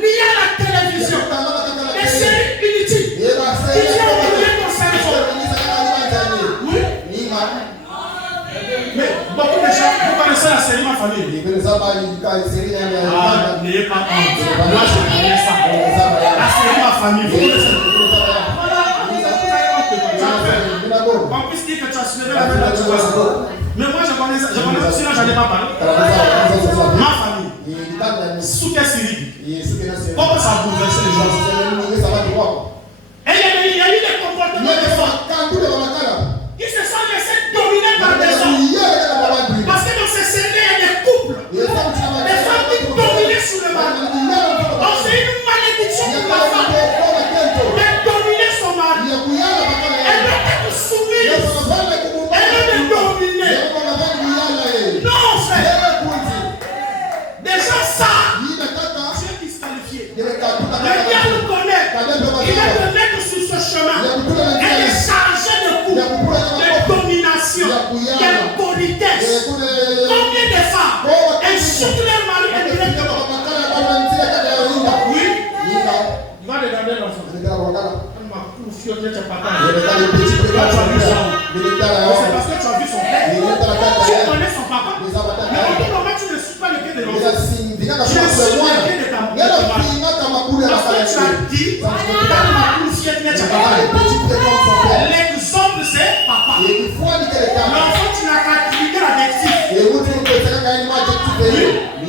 Liés à la télévision. Des séries inutiles. Qui viennent oublier ton cerveau. Oui. Mais beaucoup de gens, vous connaissez la série Ma Famille. N'ayez pas honte. Moi je connais ça. La série Ma Famille. Vous connaissez. On puisse dire que tu as soulevé la main là, tu vois ça. Mais moi je connais ça. Je connais ça. Sinon j'en ai pas parlé. Ma Famille. Sous quelle série? Comment ça a bouleversé les gens? Et il y a eu des comportements de femmes qui se sont laissés dominer par des hommes. Parce que dans ces séries, il y a des couples, des femmes qui dominent sur le mari. Donc c'est une malédiction pour la femme de dominer son mari. Elle doit être soumise. Elle doit être dominée. Non, frère. Des gens savent. Dieu disqualifié. Le diable connaît. Il va te mettre sur ce chemin. Elle est chargée de coups, de domination, de politesse. Combien de femmes insultent leur mari indirectement? Oui. Il va regarder l'enfant. C'est parce que tu as vu son père. Tu connais son papa. Mais en tout moment, tu ne suis pas le pied de l'enfant. Tu ne suis pas le pied de ta mère. Parce que tu as dit, l'exemple c'est papa. L'enfant, tu n'as qu'à cliquer l'adjectif. Oui.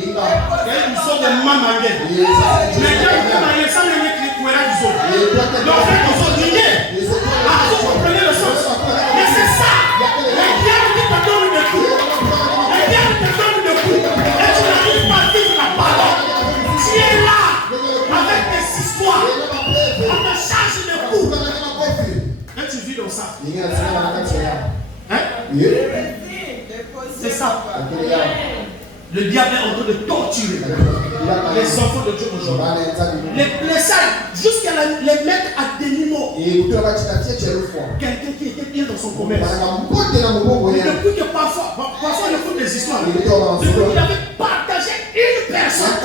Ils sont des mamangés. Mais quand ils mamangés, ça ne les clique pas du sol. L'enfant, ils sont dignés. Ah, vous comprenez le sens. Mais c'est ça. Le diable qui te donne des coups. Le diable te donne des coups. Et tu n'arrives pas à vivre la parole. Tu es là avec tes histoires. On te charge de coups. Et tu vis dans ça. Hein? C'est ça. Le diable est en train de torturer les enfants de Dieu aujourd'hui. Les blessés, jusqu'à les mettre à demi-mot. Quelqu'un qui était bien dans son commerce. Et depuis que parfois il écoute des histoires. Depuis qu'il avait partagé une personne.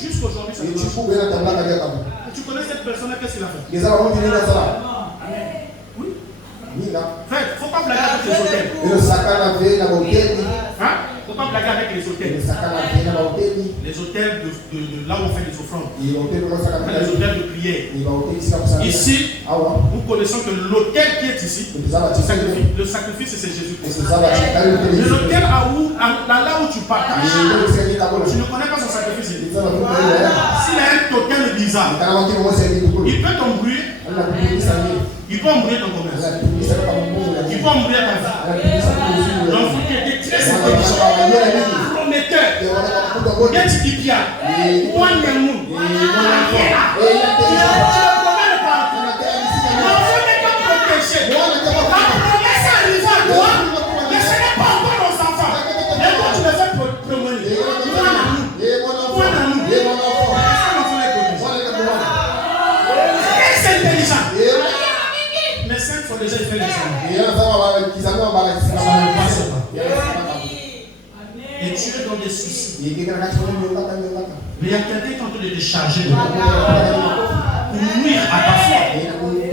Jusqu'aujourd'hui, ça ne marche pas. Tu connais cette personne-là, qu'est-ce qu'il a fait? Oui. Frère, il ne faut pas blaguer avec les hôtels. Hein? Il ne faut pas blaguer avec les hôtels. Les hôtels de là où on fait les offrandes. Les hôtels de prière. Ici, nous connaissons que l'hôtel qui est ici, le sacrifice c'est Jésus-Christ. Mais l'hôtel là où tu partages, tu ne connais pas son sacrifice. S'il a un totem bizarre, il peut t'embrouiller. Il peut embrouiller ton commerce. Il peut embrouiller ta vie. L'enfant qui était très intelligent, prometteur, bien typia, moi n'aime pas. L'enfant n'est pas protégé. La promesse arrive à toi, mais ce n'est pas encore nos enfants. Et toi tu me fais promener. Point d'amour. Très intelligent. Mais 5 fois déjà il fait les enfants. Et tu es dans des soucis. Mais il y a quelqu'un qui est en train de te charger de pour nuire à ta foi.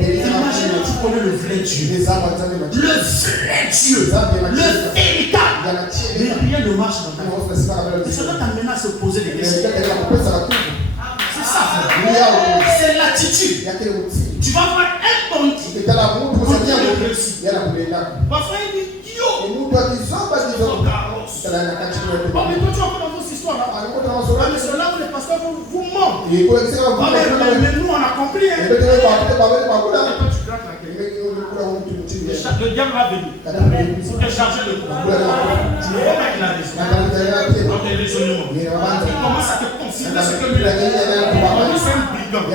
Imagine que tu connais le vrai Dieu. Le vrai Dieu. Le véritable. Mais rien ne marche dans ta vie. Et ça doit t'amener à se poser des questions. C'est ça, frère. C'est l'attitude. Tu vas voir un bandit. Parfois il dit idiot. Oh, mais toi tu es encore dans vos histoires là. Mais c'est là où les pasteurs vous mentent. Mais nous on a compris. Hein. Tu craques la gueule. Le diable va venir pour te charger de quoi. Tu ne vois pas qu'il a raison. Dans tes raisonnements. Il commence à te confirmer ce que lui a dit. C'est un brigand.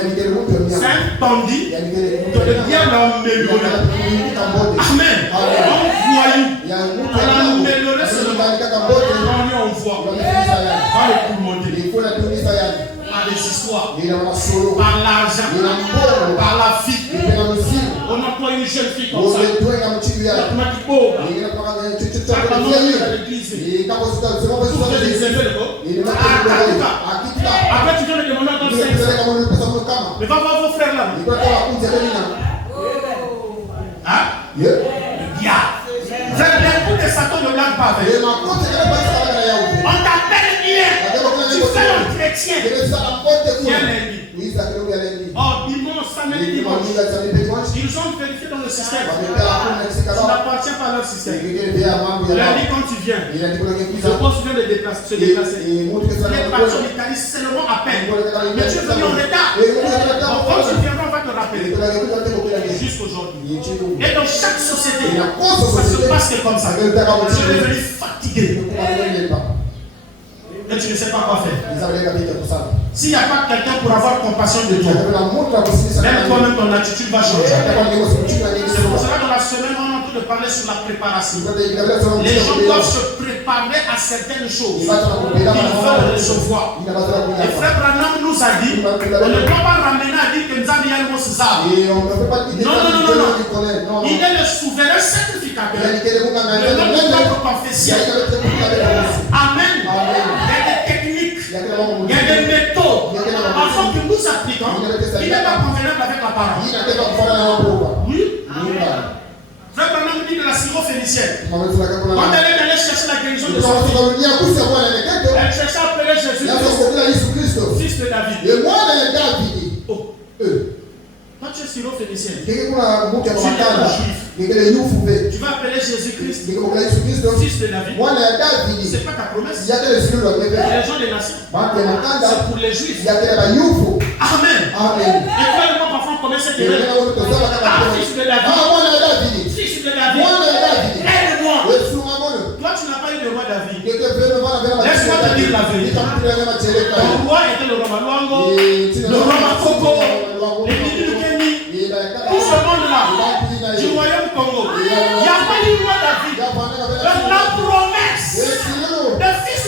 C'est un bandit. Le diable a amélioré. Amen. On voyou. On a amélioré ce nom. On voit. On va le coup monter. Par les histoires. Par l'argent. Par la vie. On emploie une jeune fille comme ça. Après tu viens de demander à ton Seigneur. Mais va voir vos frères là. Hein? Le diable. Les coups de Satan ne blaguent pas avec. On t'appelle bien. Tu fais un chrétien. Tiens l'ennemi. Oh, dimanche, samedi, dimanche. Ils ont vérifié dans le système. Tu n'appartiens pas à leur système. Lundi, quand tu viens, je pense que tu viens de se déplacer. Les partis en Italie seulement à peine. Mais tu es venu en retard. Donc, quand tu viendras, on va te rappeler. Jusqu'aujourd'hui. Et dans chaque société, ça se passe comme ça. Tu es devenu fatigué. Et tu ne sais pas quoi faire. S'il n'y a pas quelqu'un pour avoir compassion de toi, même toi-même ton attitude va changer. C'est pour cela que la semaine, on est en train de parler sur la préparation. Les gens doivent se préparer à certaines choses. Ils veulent recevoir. Et frère Branham nous a dit, on ne doit pas ramener à dire que nous avons non. Il est le souverain sacrificateur. Le nom de notre confession. Amen. Il y a des techniques, il y a des méthodes, afin que nous appliquons. Il n'est pas convenable avec la parole. Oui. Frère Branham dit de la syrophénicienne. Quand elle est allée chercher la guérison de son fils, elle cherchait à appeler Jésus, fils de David. Oh. Quand tu es syrophénicienne, tu es un juif. Tu vas appeler Jésus-Christ, fils de David. Ce n'est pas ta promesse. Les gens des nations. C'est pour les juifs. Amen. Et toi et moi, parfois, on connaît cette erreur. Fils de David. Fils de David. Aide-moi. Toi, tu n'as pas eu de roi David. Laisse-moi te dire la vérité. Ton roi était le roi Maluango, le roi Makoko, les Bibi Lukeni, tout ce monde-là, du royaume Congo. Il n'y a pas eu roi David. La promesse de fils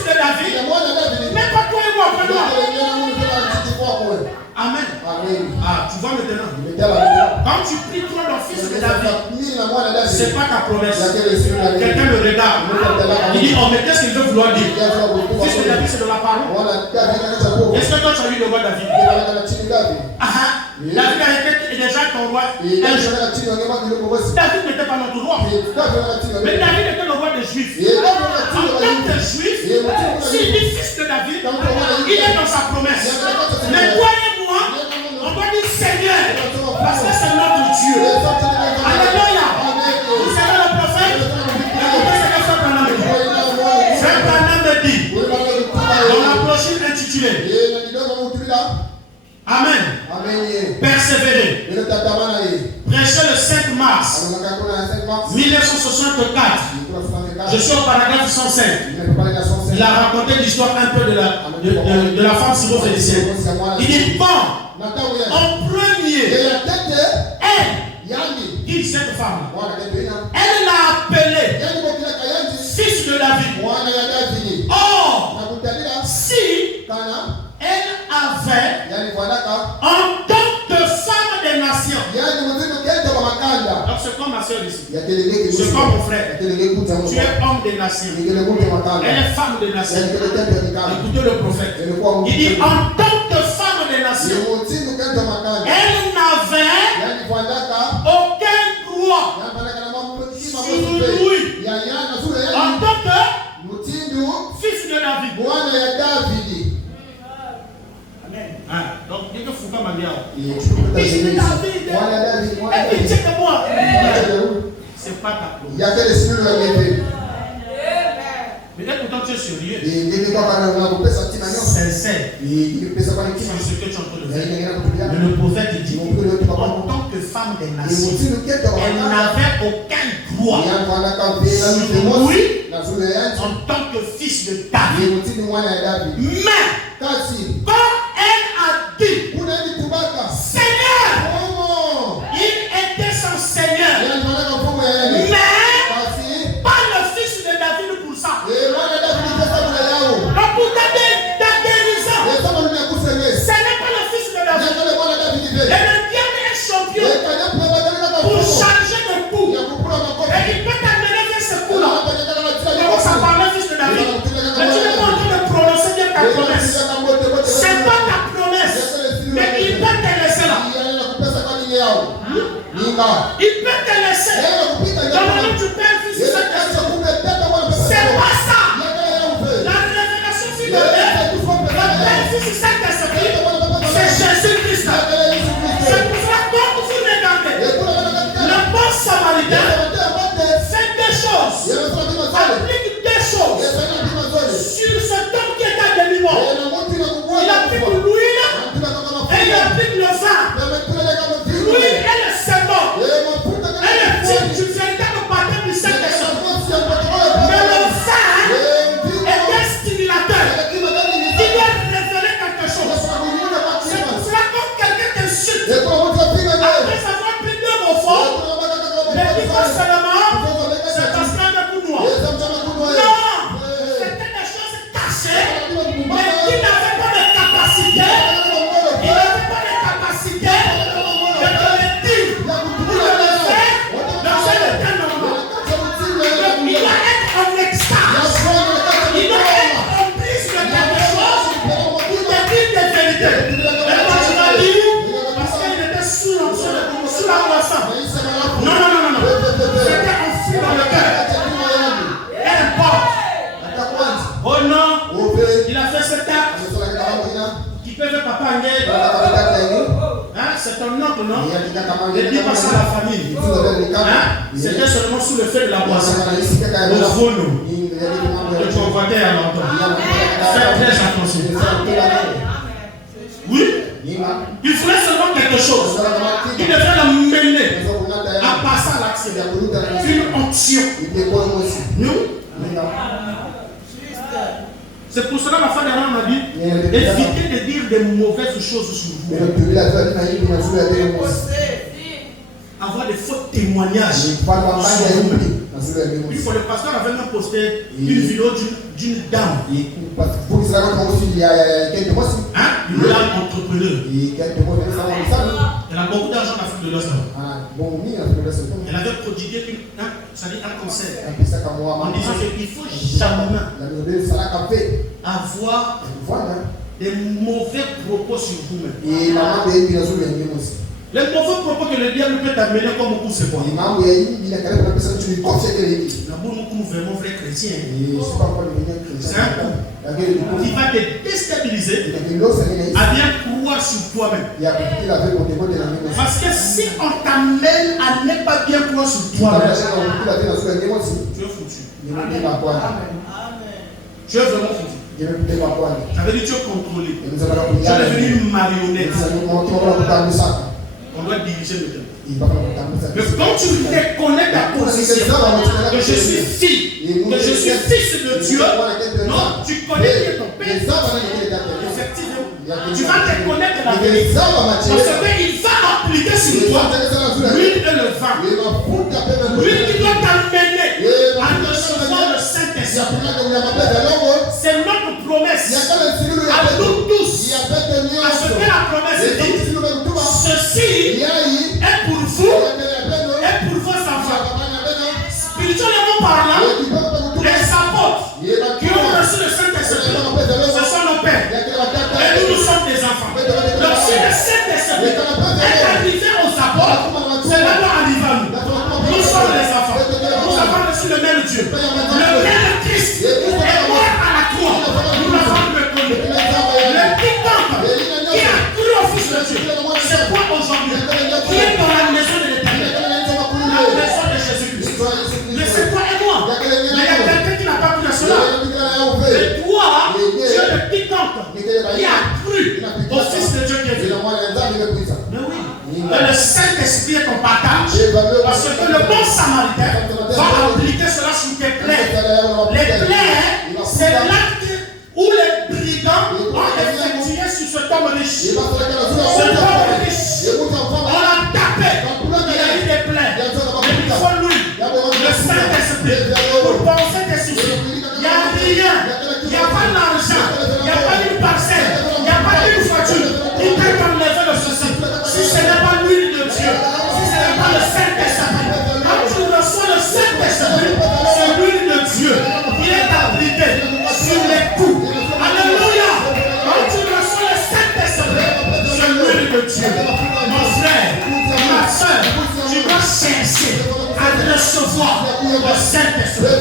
Amen. Ah, tu vois maintenant. Quand tu pries trop le fils de David, c'est pas ta promesse. Quelqu'un me regarde. Il dit, oh mais qu'est-ce qu'il veut vouloir dire? Fils de David, c'est de la parole. Est-ce que toi tu as eu le roi David? David a été déjà ton roi. David n'était pas notre roi. Mais David était le roi des Juifs. En tant que Juif, s'il dit fils de David, il est dans sa promesse. Mais toi et moi, on doit dire Seigneur, parce que c'est notre Dieu. Alléluia. Vous savez le prophète? Écoutez ce que Frère Branham me dit. Dans la prochaine intitulée. Amen. Persévérer. Prêcher le 5 mars 1964. Je suis au paragraphe 105. Il a raconté l'histoire un peu de la femme syrophénicienne. Il dit, bon, en premier, elle, qui cette femme, elle l'a appelé fils de David. Or, si elle avait, en tant que femme des nations, donc c'est comme ma soeur ici, c'est comme mon frère, tu es homme des nations, elle est femme des nations. Écoutez le prophète, il dit en tant que femme des nations, elle n'avait aucun droit sur lui en tant que fils de David. Amen. Donc, il y a Foucault Mandiao. Fils de David. Et puis, check moi. C'est pas ta promesse. Mais pourtant tu es sérieux. Sincère. C'est ce que tu es en train de faire. Mais le prophète dit, en tant que femme des nations, elle n'avait aucun droit sur lui en tant que fils de David. Mais quand elle a dit, Seigneur, il était son Seigneur, mais pas le fils de David pour ça. Donc pour ta guérison, ce n'est pas le fils de David. Et le diable est champion pour changer de coup. Et il peut t'amener vers ce coup-là. Donc ça parlait fils de David. Mais tu n'es pas en train de prononcer bien ta promesse. C'est pas ta promesse. Mais il peut te laisser là. Il peut te laisser. Dans le nom du Père, Fils et Saint-Esprit. C'est pas ça. La révélation fut donnée. Le Père, Fils et Saint-Esprit, c'est Jésus-Christ. C'est pour cela que quand vous regardez, le bon samaritain fait des choses. Applique des choses sur cet homme qui est à demi-mort. Il applique l'huile et il applique le vin. L'huile est le symbole. Elle est du véritable baptême du Saint-Esprit. Mais le vin est un stimulateur qui doit révéler quelque chose. C'est pour cela que quand quelqu'un t'insulte, après avoir pris deux mots forts, mais qui passe seulement, c'est parce qu'il y a un coup noir. Non, c'était des choses cachées, mais qui n'avaient pas de capacité. Il n'avait pas de capacité de te le dire pour le faire dans un état normal. Il doit être en extase. Il doit être en prise de quelque chose pour te dire des vérités. Et quand tu vas dire, parce qu'il était sous la boisson. Non. C'était enfoui dans le cœur. Importe. Oh non, il a fait cet acte qui peut faire papa en c'est ton oncle, non? Ne dis pas ça à la famille. C'était seulement sous le fait de la boisson. Au phono. Que tu envoies à l'entendre. Fais très attention. Oui? Il ferait seulement quelque chose. Il devrait l'amener à passer à l'action. Une onction. Nous? C'est pour cela que la femme d'Aaron m'a dit évitez de dire des mauvaises choses sur vous. Avoir des faux témoignages. Il faut le pasteur avait même posté une vidéo d'une dame. Une dame entre entrepreneur. Elle a beaucoup d'argent en Afrique de l'Ouest. Elle avait prodigué un conseil en disant qu'il ne faut jamais avoir des mauvais propos sur vous-même. Les mauvais propos que le diable peut t'amener comme beaucoup, c'est quoi? Nous vraiment vrais chrétiens. C'est un coup qui va te déstabiliser à bien croire sur toi-même. Parce que si on t'amène à ne pas bien croire sur toi-même, tu es foutu. Tu es vraiment foutu. Ça veut dire que tu es contrôlé. Tu es devenu une marionnette. On doit diriger le temps. Mais quand tu reconnais ta position, que je suis fille, que je suis fils de Dieu, non, tu connais bien ton père. Effectivement, tu vas te connaître la vérité. Parce qu'il va appliquer sur toi l'huile et le vin. L'huile qui doit t'amener à recevoir le Saint-Esprit. C'est notre promesse à nous tous. Parce que la promesse dit, ceci est pour vous et pour vos enfants. Spirituellement parlant, les apôtres qui ont reçu le Saint-Esprit, ce sont nos pères. Et nous, nous sommes des enfants. Donc si le Saint-Esprit est arrivé aux apôtres, c'est d'abord arrivé à nous. Nous sommes les enfants. Nous avons reçu le même Dieu. Le même Christ est mort à la croix. Nous l'avons reconnu. Le quiconque qui a cru au Fils de Dieu, c'est quoi aujourd'hui? Qui est dans la maison de l'Éternel, la maison de Jésus-Christ. Mais c'est toi et moi. Mais il y a quelqu'un qui n'a pas cru à cela. Et toi, tu es le quiconque qui a cru au Fils de Dieu qui est venu. Mais oui. Et le Saint-Esprit est ton partage. Parce que le bon samaritain va appliquer cela sur tes plaies. Les plaies, c'est l'acte où les brigands ont effectué sur cet homme riche. Cet homme riche, on l'a tapé. Il a eu des plaies. Et il faut lui, le Saint-Esprit, pour penser tes soucis. Il n'y a rien. Il n'y a pas d'argent. Il n'y a pas une parcelle. Il n'y a pas une voiture. Il peut t'enlever le souci. Si ce n'est pas l'huile de Dieu, si ce n'est pas le Saint-Esprit, quand tu reçois le Saint-Esprit, c'est l'huile de Dieu. Il est appliqué sur les coups. Alléluia. Quand tu reçois le Saint-Esprit, c'est l'huile de Dieu. Mon frère, ma soeur, tu dois chercher à recevoir le Saint-Esprit.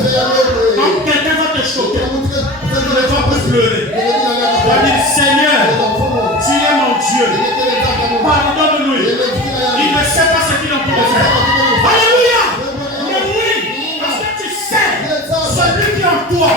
Quand quelqu'un va te choquer, tu ne vas plus pleurer. Tu vas dire, Seigneur, tu es mon Dieu. Pardonne-lui. Il ne sait pas ce qu'il en peut faire. Alléluia. Mais oui, parce que tu sais, celui qui est en toi,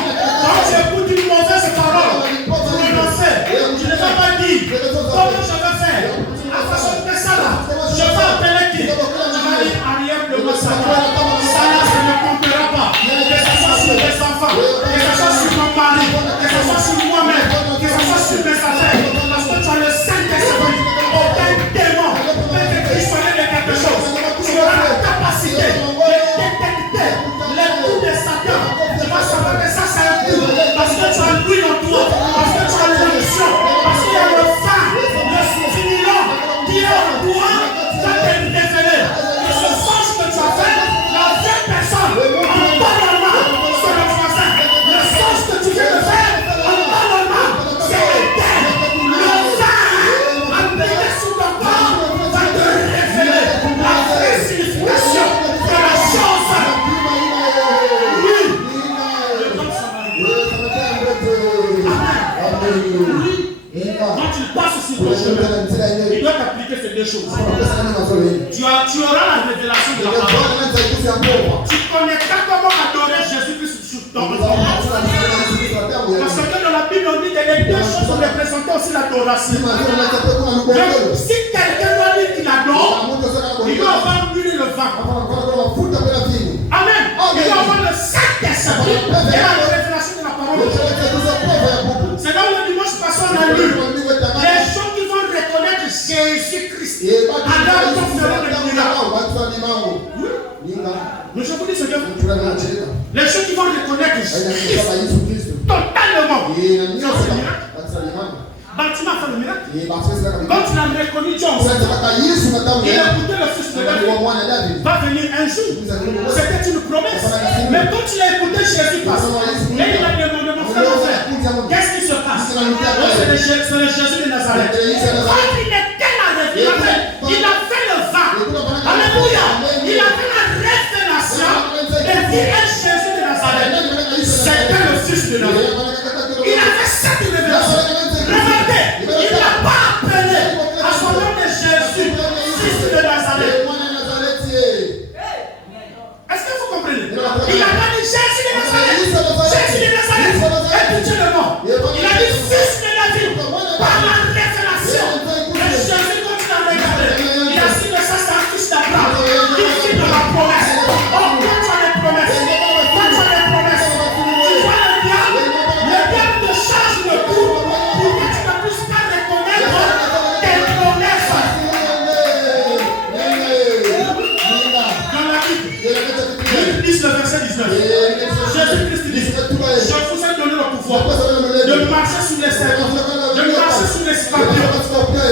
quand tu écoutes une mauvaise parole, pour renoncer, tu ne vas pas dire, comment je vais faire? À façon de ça là, je vais appeler qui? Tu vas dire, arrière de moi, ça là, ça ne comptera pas. Que ce soit sur mes enfants, que ce soit sur mon mari, que ce soit sur moi-même, que ce soit sur mes affaires, parce que tu as le Saint-Esprit. Aucun démon peut te questionner de quelque chose. Tu auras la capacité de détecter les coups de Satan. Tu vas savoir que ça c'est un coup. Parce que tu as l'huile en toi. Parce que tu as l'onction. Parce qu'il y a le vin, le stimulant qui est en toi. Va te révéler que ce songe que tu as fait, la vraie personne, en temps normal, c'est le voisin. Le songe que tu viens de faire, en temps normal, c'est le terre. Le vin appliqué sous ton corps va te révéler la vraie signification de la chose. Oui. Le temps s'en quand tu passes sur ton chemin, il doit t'appliquer ces deux choses. Tu auras la révélation de la parole. Tu connaîtras comment adorer Jésus-Christ sur ton corps. Parce que dans la Bible, on dit que les deux choses sont représentées aussi l'adoration. Donc, si quelqu'un doit dire qu'il adore, il doit avoir l'huile et le vin. Amen. Il doit avoir le Saint-Esprit et la révélation de la parole de Dieu. C'est là où le dimanche passé on a lu les gens qui vont reconnaître Jésus-Christ à leur conférence de miracle. Mais je vous dis ce que les gens qui vont reconnaître Jésus-Christ totalement. Bâtiment fait le miracle. Quand Quand tu l'as reconnu, Dieu ensemble. Il a écouté le fils de David. Va venir un jour. C'était une promesse. Mais quand il a écouté Jésus passer, et il a demandé mon frère, qu'est-ce qui se passe? C'est le Jésus de Nazareth. Quand il était là, il a fait le vin. Alléluia. Il a fait la révélation et dit un Jésus de Nazareth. C'était le fils de David. Il avait cette révélation. Regardez, il n'a pas appelé à son nom de Jésus, fils de Nazareth. Est-ce que vous comprenez? Il n'a pas dit Jésus de Nazareth. Jésus de Nazareth. Écoutez le nom. Il a dit fils de David. Par la révélation. Et Jésus, quand il a regardé, il a dit que ça c'est un fils d'Abraham. Il vit de la promesse. Oh, quand tu as des promesses, quand tu as des promesses, tu vois le diable te change le coup pour que tu ne puisses pas reconnaître tes promesses. Dans la Bible, 10, le verset 19. Jésus-Christ dit, je vous ai donné le pouvoir de marcher sur les serpents, de marcher sur les scorpions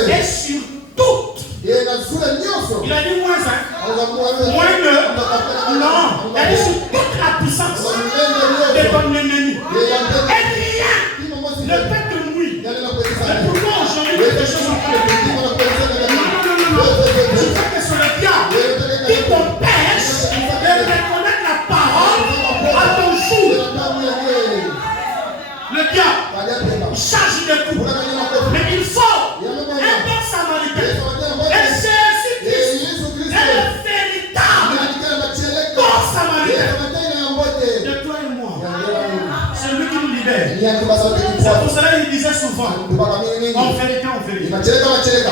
et sur toutes. Il a dit moins non, il a dit sur toute la puissance de ton ennemi. Et rien ne peut te nuire. Mais pourquoi aujourd'hui quelque chose en fait? Non. Tu vois que c'est le diable qui t'empêche de reconnaître la parole à ton jour. Le diable charge de coups. Mais il faut un bon samaritain. Et Jésus-Christ est le véritable bon samaritain. De toi et moi. C'est lui qui nous libère. C'est pour cela qu'il disait souvent, en vérité,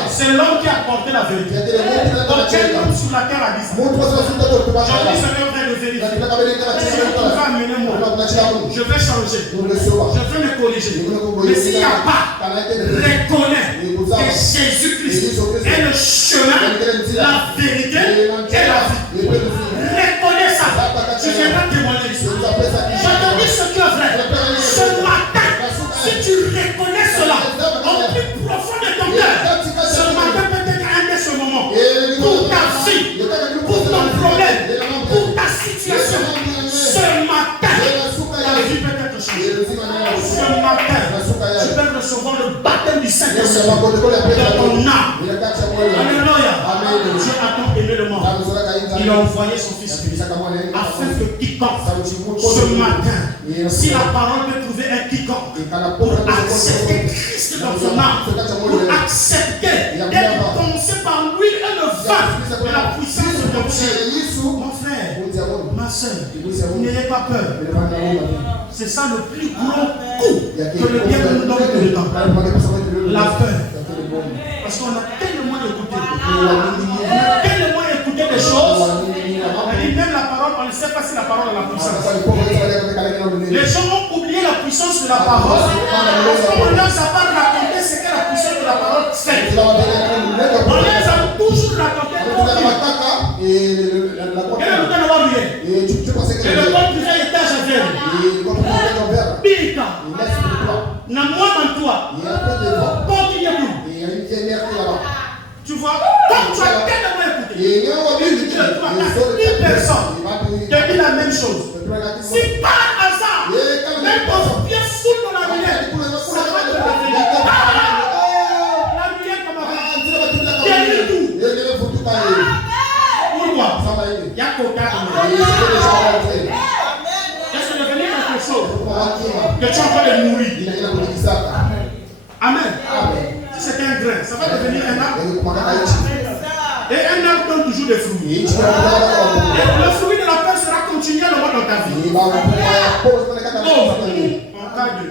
c'est l'homme qui a porté la vérité. Donc quel homme sur la terre a dit ça? Aujourd'hui, c'est un vrai de vérité. Tu vas amener moi. Je vais changer. Je vais me corriger. Mais s'il n'y a pas, reconnais que Jésus-Christ est le chemin, la vérité et la vie. Reconnais ça. Tu viendras témoigner ici. Je te dis ce qui est vrai. Ce matin, si tu reconnais cela au plus profond de ton cœur, ce matin peut être un de ce moment pour ta vie, pour ton problème, pour ta situation. Ce matin, ta vie peut être changée. Ce matin, tu peux recevoir le baptême du Saint-Esprit dans ton âme. Alléluia. Dieu a tant aimé le monde. Il a envoyé son Fils afin que quiconque ce matin, si la parole peut trouver un quiconque pour accepter Christ dans son âme, pour accepter d'être poncé par lui et le vin de la puissance de Dieu. Mon frère, ma soeur, n'ayez pas peur. C'est ça le plus gros coup que le diable nous donne tout le temps. La peur. Parce qu'on a tellement écouté. On a tellement écouté des choses. Et même la parole, on ne sait pas si la parole a la puissance. Les gens ont oublié la puissance de la parole. On ne sait pas raconter ce qu'est la puissance de la parole fait. On les a toujours raconté. Et le corps du vieil étage à verre. Bika. Na moi dans toi. Tu vois, quand tu as tellement écouté, une personne te dit la même chose. Si par hasard, même ton pied fout dans la lumière, ça va te révéler. La lumière comme avant. Quel tout. Pourquoi? Il y a coca dans le monde. Est-ce que devenir quelque chose que tu es en train de nourrir? Amen. Si c'est un grain, ça va devenir un arbre. Et un arbre donne toujours des fruits. Et le fruit de la paix sera continuellement dans ta vie. En cas de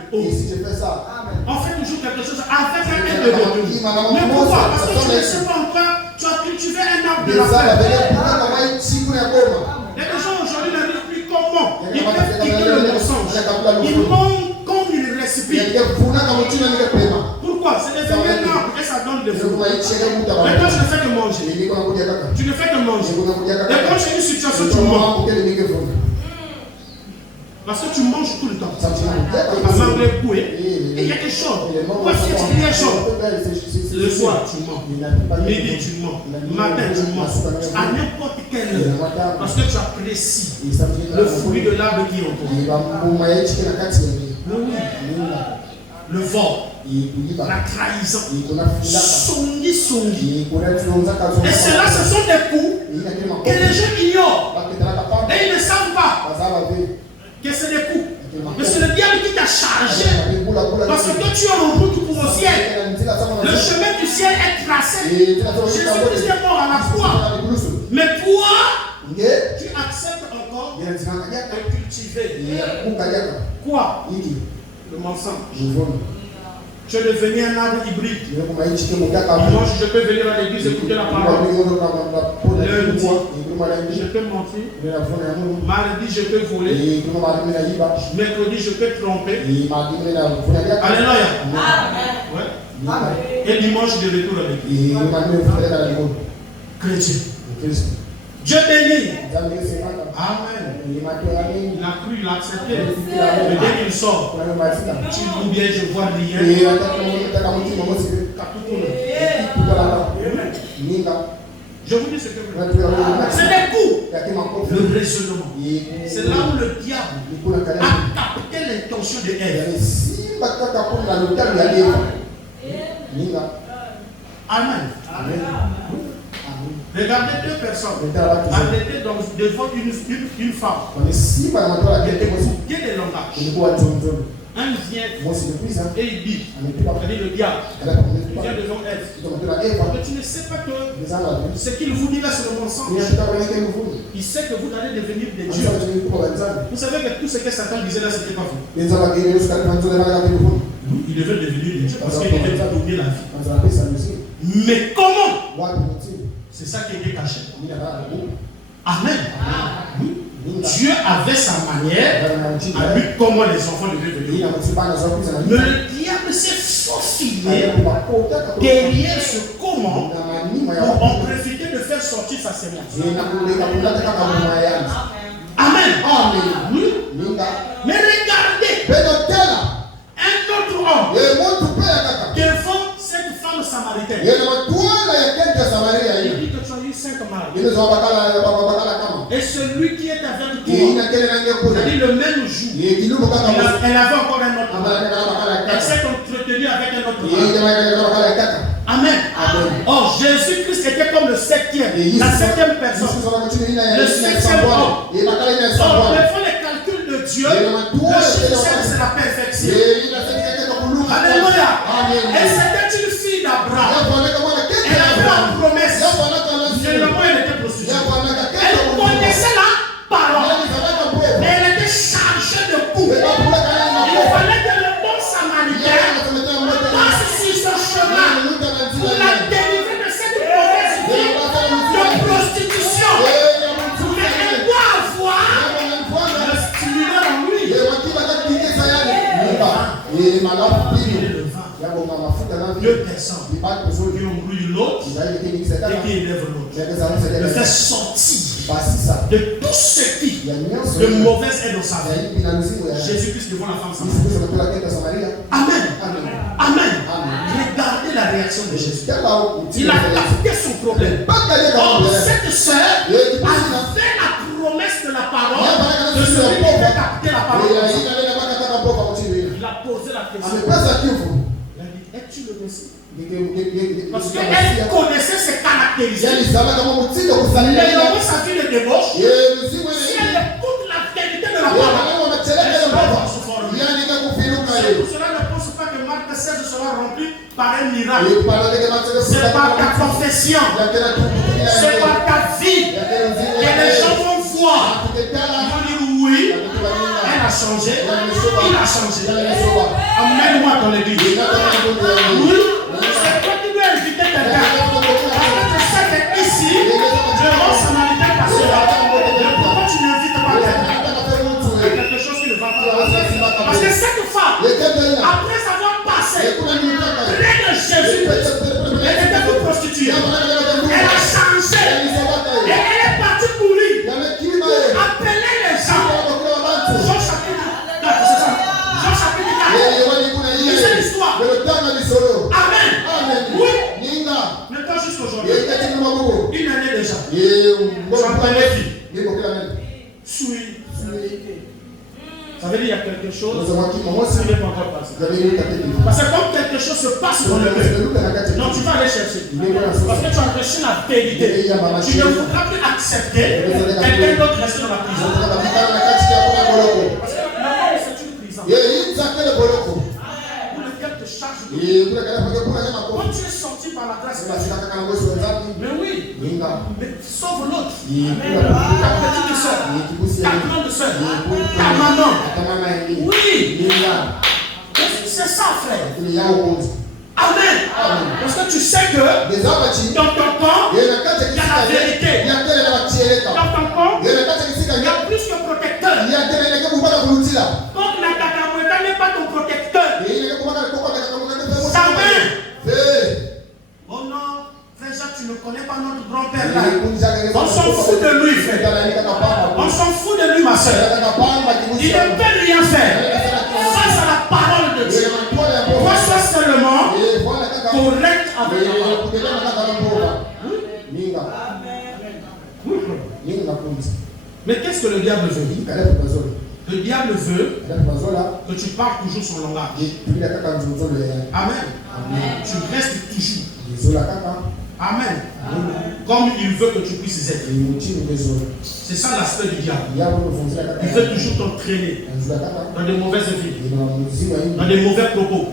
on fait toujours quelque chose avec un aide de Dieu. Mais pourquoi? Parce que tu ne sais pas encore, tu as cultivé un arbre de la paix. Les gens aujourd'hui n'arrivent plus comment ils peuvent quitter le mensonge. Ils mangent comme ils respirent. Pourquoi? C'est devenu un arbre et ça donne des fruits. Maintenant, tu ne fais que manger. Tu ne fais que manger. Et quand tu as une situation, tu manges. Parce que tu manges tout le temps. Et il y a quelque chose. Il y a quelque chose. Le soir, tu manges. Midi, tu manges. Matin, tu manges. À n'importe quelle heure. Parce que tu apprécies le fruit de l'arbre qui est en toi. Le vol, la trahison, songi. Et cela, ce sont des coups que les gens ignorent. Et ils ne savent pas que c'est des coups. Mais c'est le diable qui t'a chargé. Parce que toi, tu es en route pour le ciel. Le chemin du ciel est tracé. Jésus-Christ est mort à la croix. Mais toi, tu acceptes encore de cultiver. Quoi? Le mensonge. Tu es devenu un arbre hybride. Dimanche, je peux venir à l'église écouter la parole. Lundi, je peux mentir. Mardi, je peux voler. Mercredi, je peux tromper. Alléluia. Ouais. Et dimanche, de retour à l'église. Chrétien. Dieu bénit. Amen. Il a cru, il a accepté. Mais dès qu'il sort, ou bien je vois rien. Je vous dis ce que vous dites. C'est des coups. Le raisonnement. C'est là où le diable a capté l'intention de Ève. Amen. Amen. Regardez deux personnes arrêtées devant une femme. Quel est le langage? Un vient et il dit, c'est-à-dire le diable, il vient devant Ève. Mais tu ne sais pas que ce qu'il vous dit là c'est le mensonge. Il sait que vous allez devenir des dieux. Vous savez que tout ce que Satan disait là, c'était pas vous. Il devait devenir des dieux parce qu'il devait dominer la vie. Mais comment? C'est ça qui était caché. Amen. Dieu avait sa manière à lui comment les enfants devaient venir. Mais le diable s'est faufilé derrière ce comment pour en profiter de faire sortir sa sémence. Amen. Mais regardez un autre homme devant cette femme samaritaine. Il dit que tu as eu 5 maris. Et celui qui est avec toi, c'est-à-dire le même jour, elle avait encore un autre mari. Elle s'est entretenue avec un autre mari. Amen. Or, Jésus-Christ était comme le septième, la septième personne. Le septième homme. Or, devant les calculs de Dieu, le chiffre 7 c'est la perfection. Alléluia. Et c'était une fille d'Abraham. Elle avait la promesse. Généralement, elle était prostituée. Elle connaissait la parole. Mais elle était chargée de coups. Il fallait que le bon samaritain passe sur son chemin pour la délivrer de cette mauvaise vie de prostitution. Mais elle doit avoir le stimulant en lui. Deux personnes qui ont brûlé l'autre et qui élèvent l'autre. Le fait sortir de tout ce qui de mauvaise est dans sa vie. Jésus-Christ devant la femme samaritaine. Amen. Amen. Regardez la réaction de Jésus. Il a capté son problème. Or, cette sœur avait la promesse de la parole de celui qui fait capter la parole. Il a posé la question. Es-tu le Messie? Parce qu'elle connaissait ses caractéristiques. Mais dans sa vie de débauche, si elle écoute la vérité de la parole, elle va voir ce fort. C'est pour cela ne pense pas que Marc 16 sera rempli par un miracle. C'est par ta confession, c'est par ta vie que les gens vont voir. Ils vont dire oui, elle a changé, il a changé. Amène-moi ton église. Oui, c'est toi qui dois inviter quelqu'un. Je sais que ici, je rends samaritain parce que pourquoi tu n'invites pas quelqu'un? Il y a quelque chose qui ne va pas. Parce que cette femme, après avoir passé près de Jésus, elle était toute prostituée. Elle a changé. Et elle est partie pour lui. Appeler les gens. Jean chapitre chose, il n'est pas encore passé. Parce que quand quelque chose se passe dans le cœur, non, tu vas aller chercher. Parce que tu as reçu la vérité. Tu ne voudras plus accepter quelqu'un d'autre rester dans la prison. Parce que le monde, c'est une prison. Où le diable te charge de quand tu es sorti par la grâce, mais oui, mais sauve l'autre. Ta petite soeur, ta grande soeur, ta maman. Oui, c'est ça, frère. Amen. Parce que tu sais que dans ton camp, il y a la vérité. Dans ton camp, il y a plus que protecteur. Donc la cacahuète n'est pas ton protecteur. Amen. Oh non, frère Jacques, tu ne connais pas notre grand-père là. On s'en fout de lui, frère. On s'en fout de lui, ma soeur. Il ne peut rien faire face à la parole de Dieu. Moi, sois seulement correct avec la parole. Mais qu'est-ce que le diable veut? Le diable veut que tu parles toujours son langage. Amen. Tu restes toujours. Amen. Comme il veut que tu puisses être. C'est ça l'aspect du diable. Il veut toujours t'entraîner dans de mauvaises vies, dans des mauvais propos.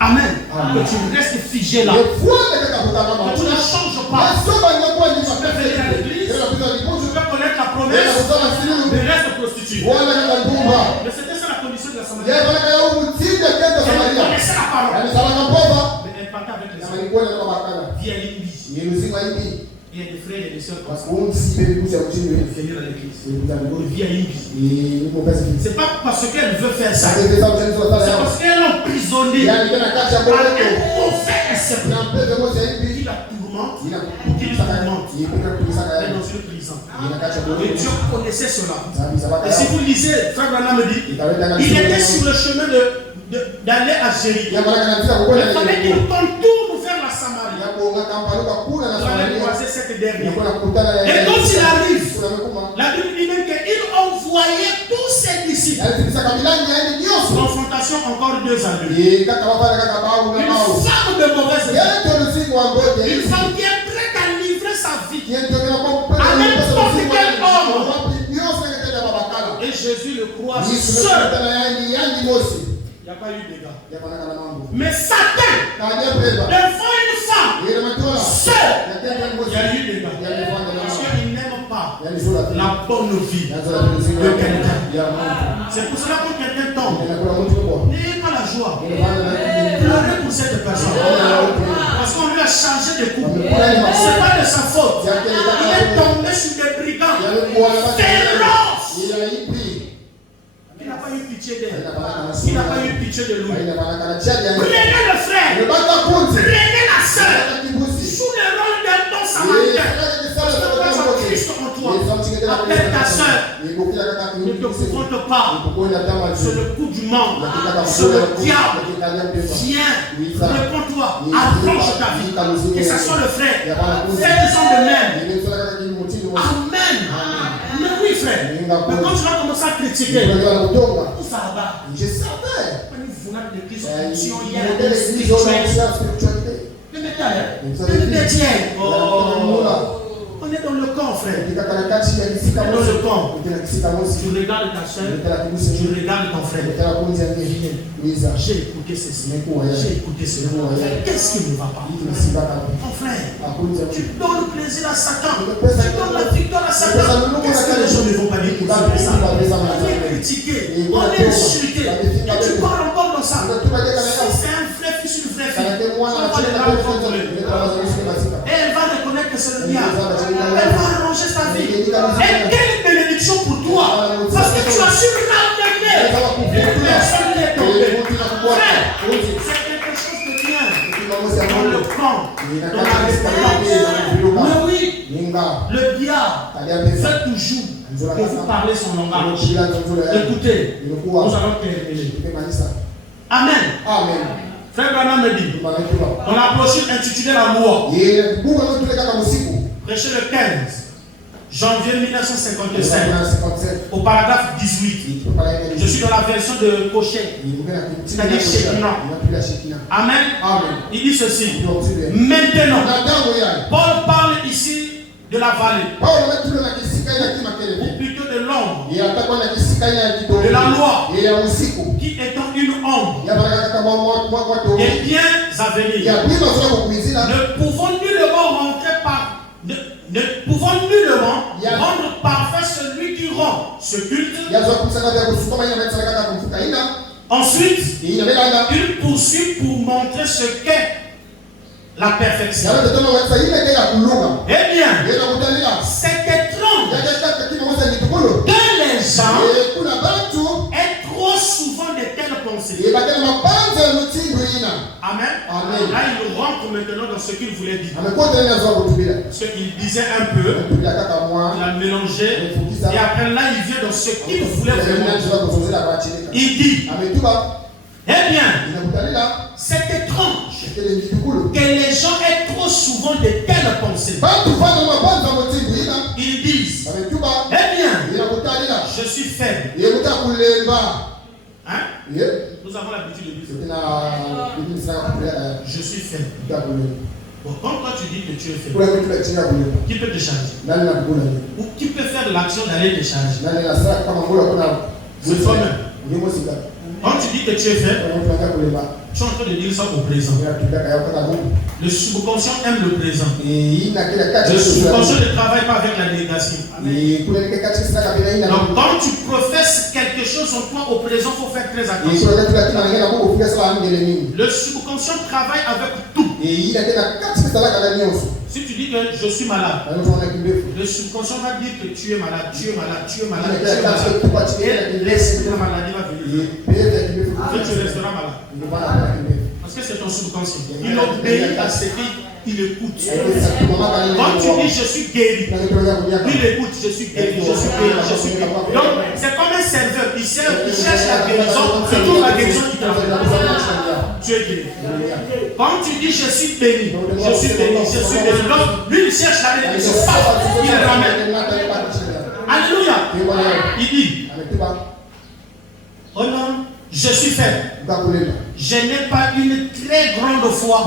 Amen. Que tu restes figé là. Que tu ne changes pas. Tu peux venir à l'église, tu peux connaître la promesse, mais reste prostitué. Mais c'était ça la condition de la Samarie. Elle connaissait la parole. Mais elle partait avec les hommes. Via l'Indy. Il y a des frères et des sœurs comme ça. Venir à l'église. Via l'Indy. C'est pas parce qu'elle veut faire ça. C'est parce qu'elle est emprisonnée par un mauvais serpent qui la tourmente ou qui le tourmente. Elle est dans une prison. Et Dieu connaissait cela. Et si vous lisez, Frère Branham me dit, il était sur le chemin d'aller à Jéricho. Il fallait qu'il tourne tout pour faire la Samarie. Il fallait croiser cette dernière. Et quand il arrive, la Bible dit même qu'il envoyait tous ses disciples. Confrontation encore 2 à 2. Une femme de mauvaise vie. Une femme qui est prête à livrer sa vie à n'importe quel homme. Et Jésus le croit seul. Il n'y a pas eu de dégâts. Mais Satan, devant une femme seule, il y a eu des dégâts. Parce qu'il n'aime pas la bonne vie de quelqu'un. C'est pour cela que quelqu'un tombe. N'ayez pas la joie. Pleurez pour cette personne. Parce qu'on lui a changé de couple. Ce n'est pas de sa faute. Il est tombé sur des brigands féroces. Il n'a pas eu pitié d'elle. Il n'a pas eu pitié de lui. Prenez le frère. Prenez la soeur. Sous le rôle d'un bon samaritain. Parce que tu as Christ en toi. Appelle ta soeur. Ne te confronte pas. C'est le coup du monde. C'est le diable. Viens. Réponds-toi. Arrange ta vie. Que ce soit le frère. Fais-en de même. Amen. Mais oui, frère. Mais quand tu vas commencer à critiquer, tout ça va. Je savais. Vous n'avez de Christ, il y a des spiritualités. On est dans le camp, frère. On est dans le camp. Tu regardes ta soeur, tu regardes ton frère. J'ai écouté ceci. J'ai écouté cela. Qu'est-ce qui ne va pas? Mon frère, tu donnes le plaisir à Satan. Tu donnes la victoire à Satan. Qu'est-ce que les gens ne vont pas dire pour ça? On est critiqué, on est insulté. Et tu parles encore dans ça. Si c'est un vrai fils, une vraie fille, on va les larmes contre lui. Et elle va reconnaître que c'est le diable. Elle va arranger sa vie. Et quelle bénédiction pour toi. Parce que tu as su ramener une personne qui est tombée. Frère, c'est quelque chose de bien. Dans le camp, dans la restauration. Mais oui, le diable fait toujours que vous parlez son langage. Écoutez, nous allons terminer. Amen. Amen. Frère Branham me dit, dans la brochure intitulée L'amour, prêchez le 15 janvier 1957, au paragraphe 18. Je suis dans la version de Cochet, c'est-à-dire Shekinah. Amen. Il dit ceci. Maintenant, Paul parle ici de la vallée, ou plutôt de l'ombre, de la loi, qui étant une ombre et bien à venir. Ne pouvons nullement rendre parfait celui qui rend ce culte. Ensuite, il poursuit pour montrer ce qu'est la perfection. Eh bien, c'est étrange que les gens aient trop souvent de telles pensées. Amen. Là, il rentre maintenant dans ce qu'il voulait dire. Parce qu'il disait un peu, il a mélangé, et après là, il vient dans ce qu'il voulait vraiment. Il dit, eh bien, c'est étrange que les gens aient trop souvent de telles pensées. Ils disent, eh bien, je suis faible. Hein? Nous avons l'habitude de dire, je suis faible. Bon, quand toi tu dis que tu es faible, qui peut te changer? Ou qui peut faire l'action d'aller te changer? C'est toi-même. Quand tu dis que tu es faible, tu es en train de dire ça au présent. Le subconscient aime le présent. Le subconscient ne travaille pas avec la négation. Donc quand tu professes quelque chose en toi au présent, il faut faire très attention. Le subconscient travaille avec tout. Si tu dis que je suis malade, le subconscient va dire que tu es malade, tu es malade, tu es malade, tu es malade. Et l'esprit de la maladie va venir. Et tu resteras malade. Parce que c'est ton subconscient. Il obéit à ce qu'il écoute. Quand tu dis je suis guéri, il écoute, je suis guéri, je suis guéri, je suis guéri. Donc c'est comme un serveur, il cherche la guérison, c'est toute la guérison qui travaille. Tu es guéri. Quand tu dis je suis béni, je suis béni, je suis béni, donc lui il cherche la bénédiction, il le ramène. Alléluia. Il dit, oh non, je suis faible. Je n'ai pas une très grande foi.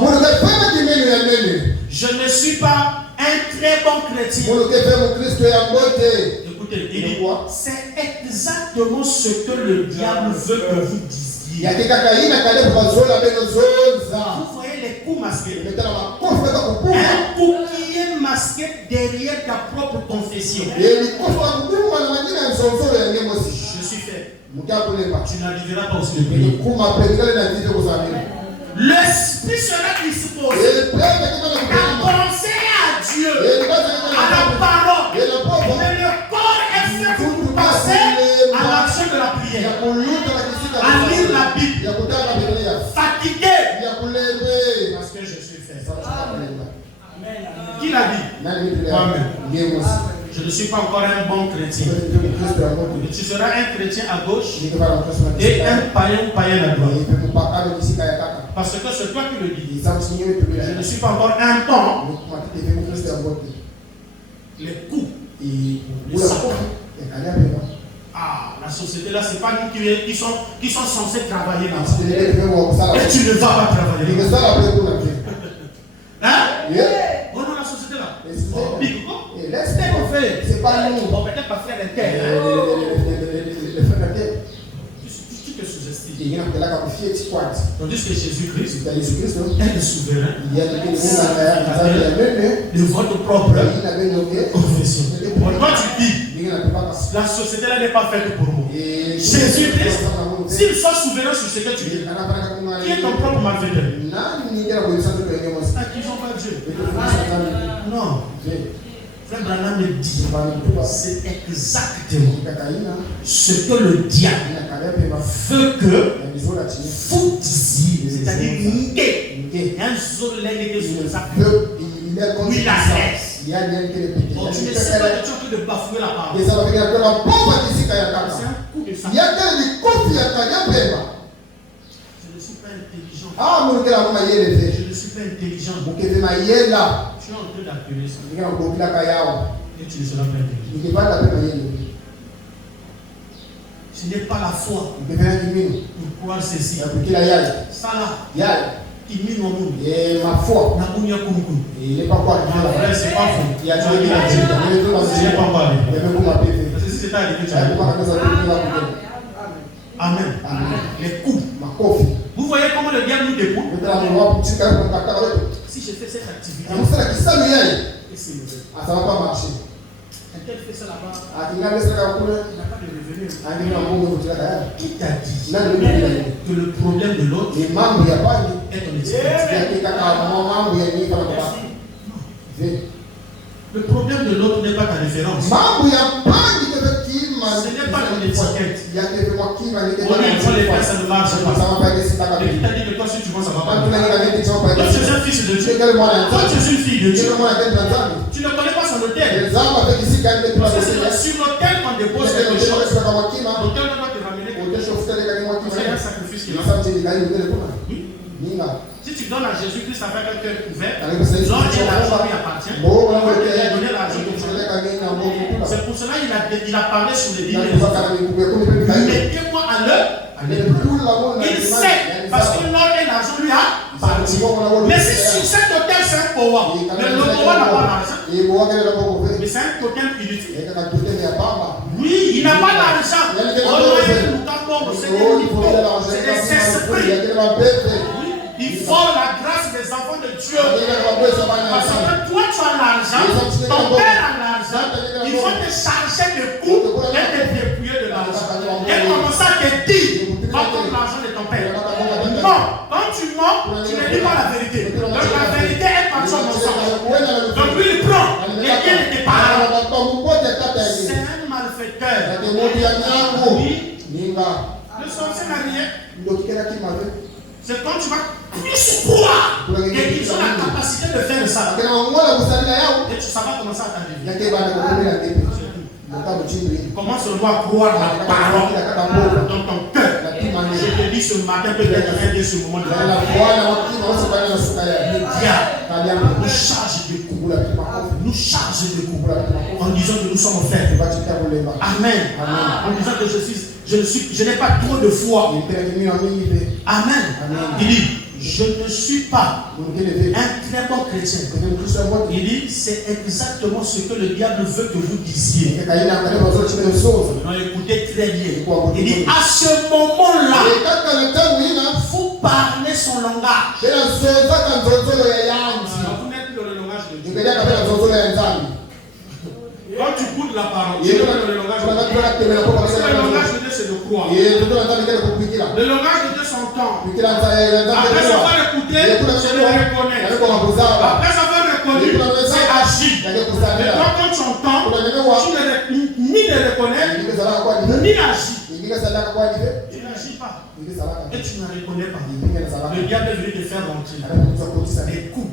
Je ne suis pas un très bon chrétien. Écoutez, il dit, c'est exactement ce que le diable veut que vous disiez. Vous voyez les coups masqués. Un coup qui est masqué derrière ta propre confession. Je suis faible. Tu n'arriveras pas aussi de prier. L'esprit sera disposé à penser à Dieu, à la parole. Mais le corps est fait pour passer à l'action de la prière, à lire la Bible, fatigué parce que je suis faible. Qui l'a dit? Moi-même. Je ne suis pas encore un bon chrétien. Tu seras un chrétien à gauche et un païen ou païen à droite. Parce que c'est toi qui le dis. Je ne suis pas encore un bon. Les coups. Ah, la société là, c'est pas nous qui sont censés travailler dans ça. Et tu ne vas pas travailler. Hein? On a la société là. C'est pas nous. On peut-être pas faire les terres. Tu te sous-estimes. Tandis que Jésus-Christ est le souverain de votre propre confession. Quand tu dis, la société là n'est pas faite pour moi. Jésus-Christ, s'il soit souverain sur ce que tu dis, qui est ton propre malfaiteur? Ils n'ont pas Dieu. Non. Frère Branham me dit, c'est exactement ce que le diable veut que vous disiez, c'est-à-dire un zolène qui est sur sa oui, la laisse. Tu ne sais pas que tu es en train de bafouer la parole. C'est un coup de sang. Je ne suis pas intelligent. Je ne suis pas intelligent. Tu es en train d'appeler ça. Et tu ne seras pas intelligent. Ce n'est pas la foi pour croire ceci. Ça là, qui mine au monde. Ma foi. Il n'est pas quoi. Frère, c'est pas faux. Il y a Dieu qui l'a dit. Ce n'est pas quoi. Parce que si c'est arrivé, tu as dit. Amen. Les coups. Vous voyez comment le diable nous découle. Si je fais cette activité, et c'est mauvais. Ça va pas marcher. Quand elle fait ça là-bas, Il il n'a pas de revenu. Qui t'a dit que le problème de l'autre est ton étiquette? Le problème de l'autre n'est pas ta référence. Ce n'est pas ton étiquette. On les fait, ça ne marche pas. Et qui t'a dit que toi, si tu vois, ça va pas. Toi, tu es un fils de Dieu. Toi, tu es une fille de Dieu. Tu ne connais pas son hôtel. Parce que c'est sur l'hôtel qu'on dépose quelque chose. L'hôtel ne va te ramener quelque chose. C'est un sacrifice qu'il a fait. Si tu donnes à Jésus-Christ avec un cœur ouvert, l'or et l'argent lui appartient. Il va te donner l'argent que tu as. C'est pour cela qu'il a parlé sur les dîners. Mettez-moi à l'heure. Il sait, parce que l'or et l'argent lui appartient. Mais si sur cet hôtel c'est un pouvoir, mais le pouvoir n'a pas d'argent. Mais c'est un token inutile. Oui, il n'a pas d'argent. C'est des esprits. Il faut la grâce des enfants de Dieu. Parce que toi, tu as l'argent, ton père a l'argent, il faut te charger de coups et te dépouiller de l'argent. Et commencer à te dire, pas comme l'argent de ton père. Non, quand tu mens, tu ne dis pas la vérité. Donc la vérité est partie au mensonge. Donc lui, il prend les biens de tes parents. C'est un malfaiteur. Oui. Le sorcier n'a rien. C'est quand tu vas plus croire et qu'ils ont la capacité de faire ça. Et tu savais commencer à t'arriver. Commence seulement à croire la parole dans ton cœur. Je te dis ce matin, peut-être un de ce moment de la diable nous charge de coups. Nous charge de coups. En disant que nous sommes faibles. Amen. En disant que je n'ai pas trop de foi. Amen. Il dit, je ne suis pas un très bon chrétien. Il dit, c'est exactement ce que le diable veut que vous disiez. Non, écoutez très bien. Il dit, à ce moment-là, vous parlez son langage. Vous n'êtes plus dans le langage de Dieu. Quand tu goûtes la parole, tu es dans le langage de Dieu. Le langage de Dieu, c'est de croire. Le langage de Dieu, c'est entendre. Après avoir écouté, c'est de reconnaître. Après avoir reconnu, c'est agir. Et toi, quand tu entends, tu ni ne reconnais, ni agis. Tu n'agis pas. Et tu ne reconnais pas. Le diable est venu te faire rentrer. Des coups.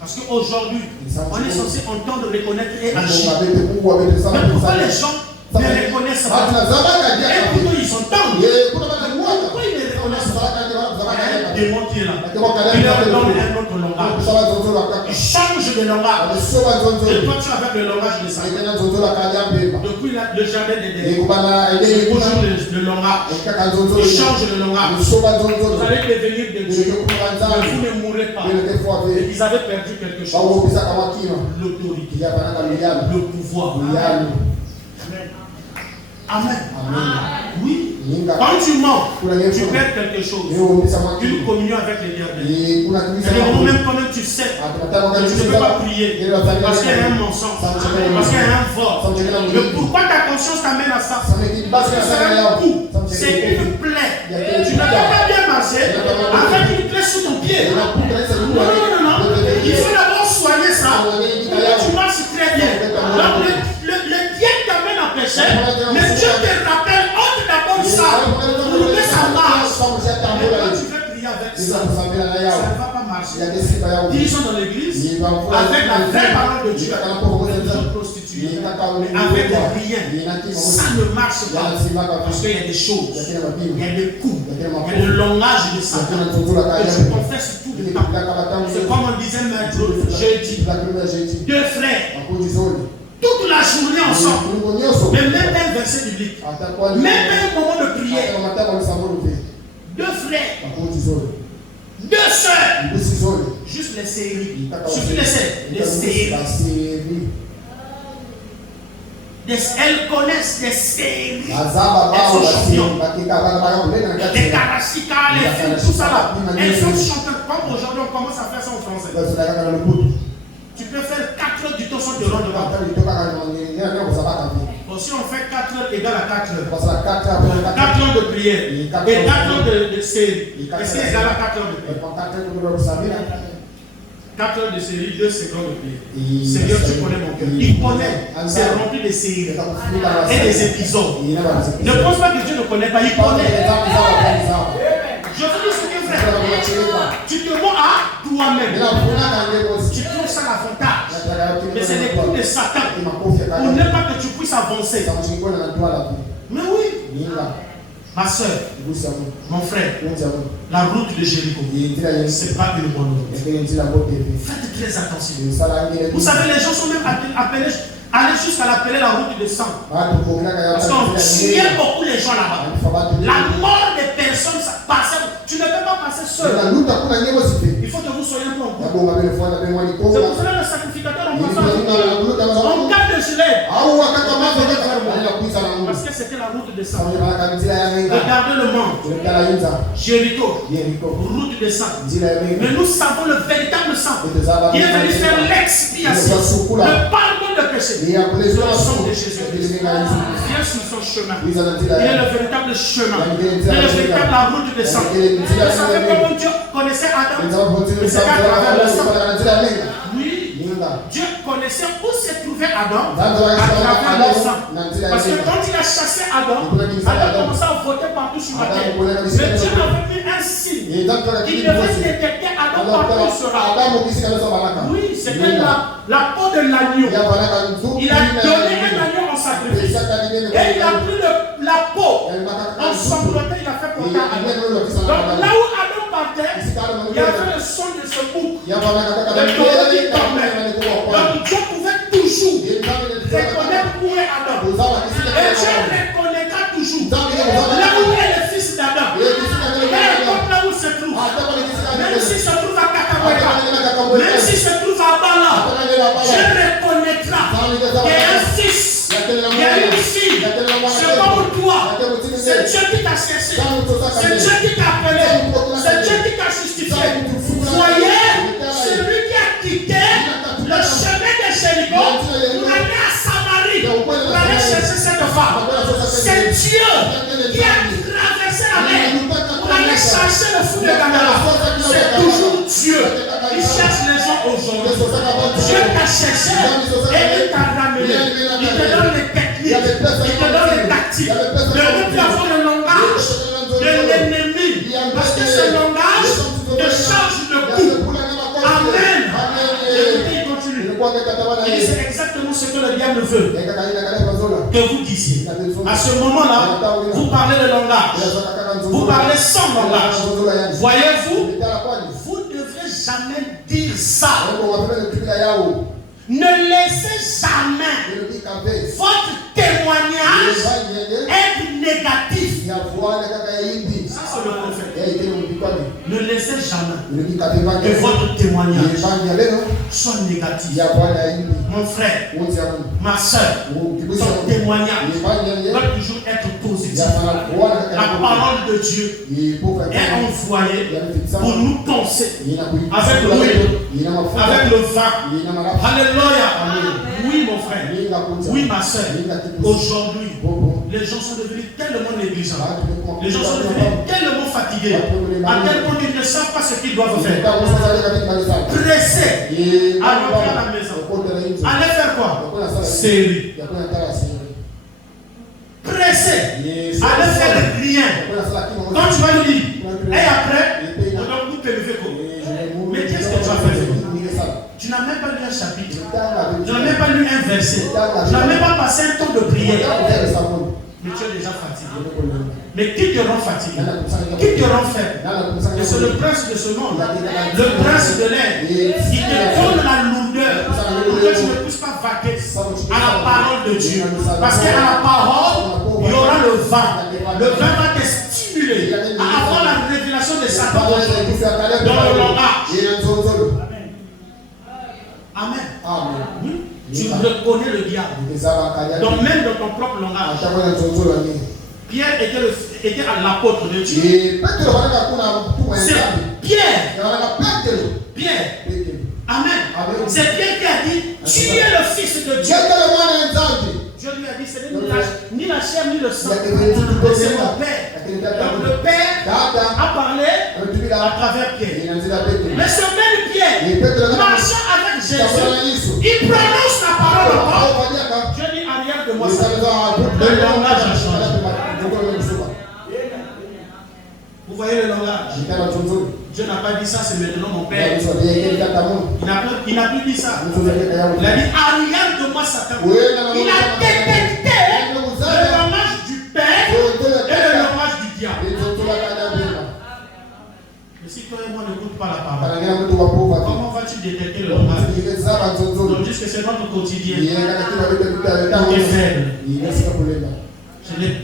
Parce qu'aujourd'hui, on est censé entendre, reconnaître et agir. Mais pourquoi les gens ne reconnaissent pas? Et pourquoi ils entendent? Pourquoi ils ne reconnaissent pas? Il y a un démon qui est là. Il leur donne un autre langage. Il change de langage. Et toi, tu as avec le langage de Satan. Depuis le jardin d'Éden, c'est toujours le langage. Il change le langage. Vous allez devenir des dieux. Mais vous ne mourrez pas. Et ils avaient perdu quelque chose. L'autorité. Le pouvoir. Amen. Oui. Quand tu mens, tu perds quelque chose. Une communion avec les derniers. C'est le moment même quand même tu sais que tu ne peux pas prier. Parce qu'il y a un mensonge. Parce qu'il y a un vol. Mais pourquoi ta conscience t'amène à ça? Parce que c'est un coup. C'est une plaie. Tu n'as pas bien marché avec une plaie sous ton pied. Non. Il faut d'abord soigner ça. Tu marches très bien. Donc le diable t'amène à pécher. Mais Dieu te rappelle, ôte d'abord ça. Pour que ça marche. Mais quand tu veux prier avec ça ne va pas marcher. Ils sont dans l'église avec la vraie parole de Dieu, ils sont prostitués. Mais avec rien, ça ne marche pas. Parce qu'il y a des choses, il y a des coups, il y a le langage de Satan. Et je confesse tout le temps. C'est comme on disait maître jeudi. Deux frères, toute la journée ensemble, mais même pas un verset biblique, même pas un moment de prière. Deux frères, deux sœurs, juste les séries. Surtout les séries. Elles connaissent des séries. Elles sont championnes. Les Karasika, les films, tout ça là. Elles sont championnes. Comme aujourd'hui, on commence à faire ça en français. Tu peux faire 4 heures du temps sans te rendre devant. Bon, si on fait 4 heures égale à 4 heures. 4 heures de prière et 4 heures de série. Est-ce que égale à 4 heures de prière? 4 heures de série, 2 secondes de prière. Seigneur, tu connais mon cœur. Il connaît. C'est rempli de séries et des épisodes. Ne pense pas que Dieu ne connaît pas. Il connaît. Je veux dire ce que frère. Tu te mens à toi-même. Tu trouves ça l'avantage. Mais c'est les coups de Satan pour ne pas que tu puisses avancer. Mais oui. Ma soeur, mon frère, la route de Jéricho, c'est pas une bonne route. Faites très attention. Vous savez, les gens sont même appelés, aller jusqu'à l'appeler la route de sang. Parce qu'on tuait beaucoup les gens là-bas. La mort des personnes, ça passe. Tu ne peux pas passer seul. Il faut que vous soyez un peu en groupe. C'est pour cela le sacrificateur en passant en cas de gilet. Parce que c'était la route de sang. Regardez le monde. Jéricho, route de sang. Mais nous savons le véritable sang qui est venu faire l'expiation, le pardon de péché. C'est le sang de Jésus. Viens sur son chemin. Il est le véritable chemin. Il est le véritable la route de sang. Vous savez comment Dieu connaissait Adam? Mais c'est à travers le sang. Oui. Dieu connaissait où se trouvait Adam à travers le sang. Parce que quand il a chassé Adam, Adam commençait à voter partout sur la terre. Mais Dieu avait mis un signe qui devait détecter Adam partout sur la terre. Oui, c'était la peau de l'agneau. Il a donné un agneau en sacrifice. Et il a pris la peau ensanglanté, il a fait porter à Adam. Donc là où Adam partait, il y avait le son de ce bouc. Le taureau qui tombait. Donc Dieu pouvait toujours reconnaître où est Adam. Et Dieu reconnaîtra toujours là où est le fils d'Adam. Peu importe là où il se trouve. Même s'il se trouve à Kakaweka, même s'il se trouve à Bala, Dieu reconnaîtra qu'il y a un fils, il y a une fille. C'est comme toi. C'est Dieu qui t'a cherché. C'est Dieu qui t'a appelé. C'est Dieu qui t'a justifié. Voyez, celui qui a quitté le chemin de Jéricho pour aller à Samarie, pour aller chercher cette femme. C'est Dieu qui a traversé la mer pour aller chercher le fou de Gadara. C'est toujours Dieu qui cherche les gens aujourd'hui. Dieu t'a cherché et il t'a ramené. Il te donne les techniques, il te donne les tactiques. De nous avons le langage de l'ennemi. Parce que ce langage te change de coup. Amen. Et il continue. Il dit c'est exactement ce que le diable veut que vous disiez. À ce moment-là, vous parlez le langage. Vous parlez sans langage. Voyez-vous, vous ne devrez jamais dire ça. Ne laissez jamais votre témoignage être négatif. Ça, c'est le prophète. Ne laissez jamais que votre témoignage soit négatif. Mon frère, ma soeur, ton témoignage doit toujours être positif. La parole de Dieu est envoyée pour nous penser avec l'huile, avec le vin. Alléluia. Oui, mon frère. Oui, ma soeur. Aujourd'hui, les gens sont devenus tellement négligents. Les gens sont devenus tellement fatigués. À tel point qu'ils ne savent pas ce qu'ils doivent faire. Pressés à rentrer à la maison. Allez faire quoi? Série. Pressés. Allez faire rien. Quand tu vas lui dire, et après, donc n'as même pas lu un chapitre. Tu n'as même pas lu un verset. Tu n'as même pas passé un temps de prière. Mais tu es déjà fatigué. Mais qui te rend fatigué? Qui te rend faible? Et c'est le prince de ce monde, le prince de l'air. Il te donne la lourdeur pour que tu ne puisses pas vaquer à la parole de Dieu. Parce qu'à la parole, il y aura le vent. Le vent va te stimuler à avoir la révélation de Satan dans le langage. Amen. Amen. Tu reconnais le diable. Donc même dans ton propre langage. Pierre était l'apôtre de Dieu. C'est Pierre. Amen. C'est Pierre qui a dit, tu es le fils de Dieu. Dieu lui a dit, ce n'est ni la chair ni le sang, mais c'est mon Père. Donc le Père a parlé à travers Pierre. Mais ce même Pierre, marchant avec Jésus, il prononce la parole encore. Dieu dit, arrière de moi, le langage a changé. Vous voyez le langage? Dieu n'a pas dit ça, c'est maintenant mon Père. Il n'a plus dit ça. Il a dit, arrière de moi, Satan. Il a détecté le langage du Père et le langage du diable. Mais si toi et moi n'écoutons pas la parole, comment vas-tu détecter le langage? Donc, juste que c'est notre quotidien. Tu es faible.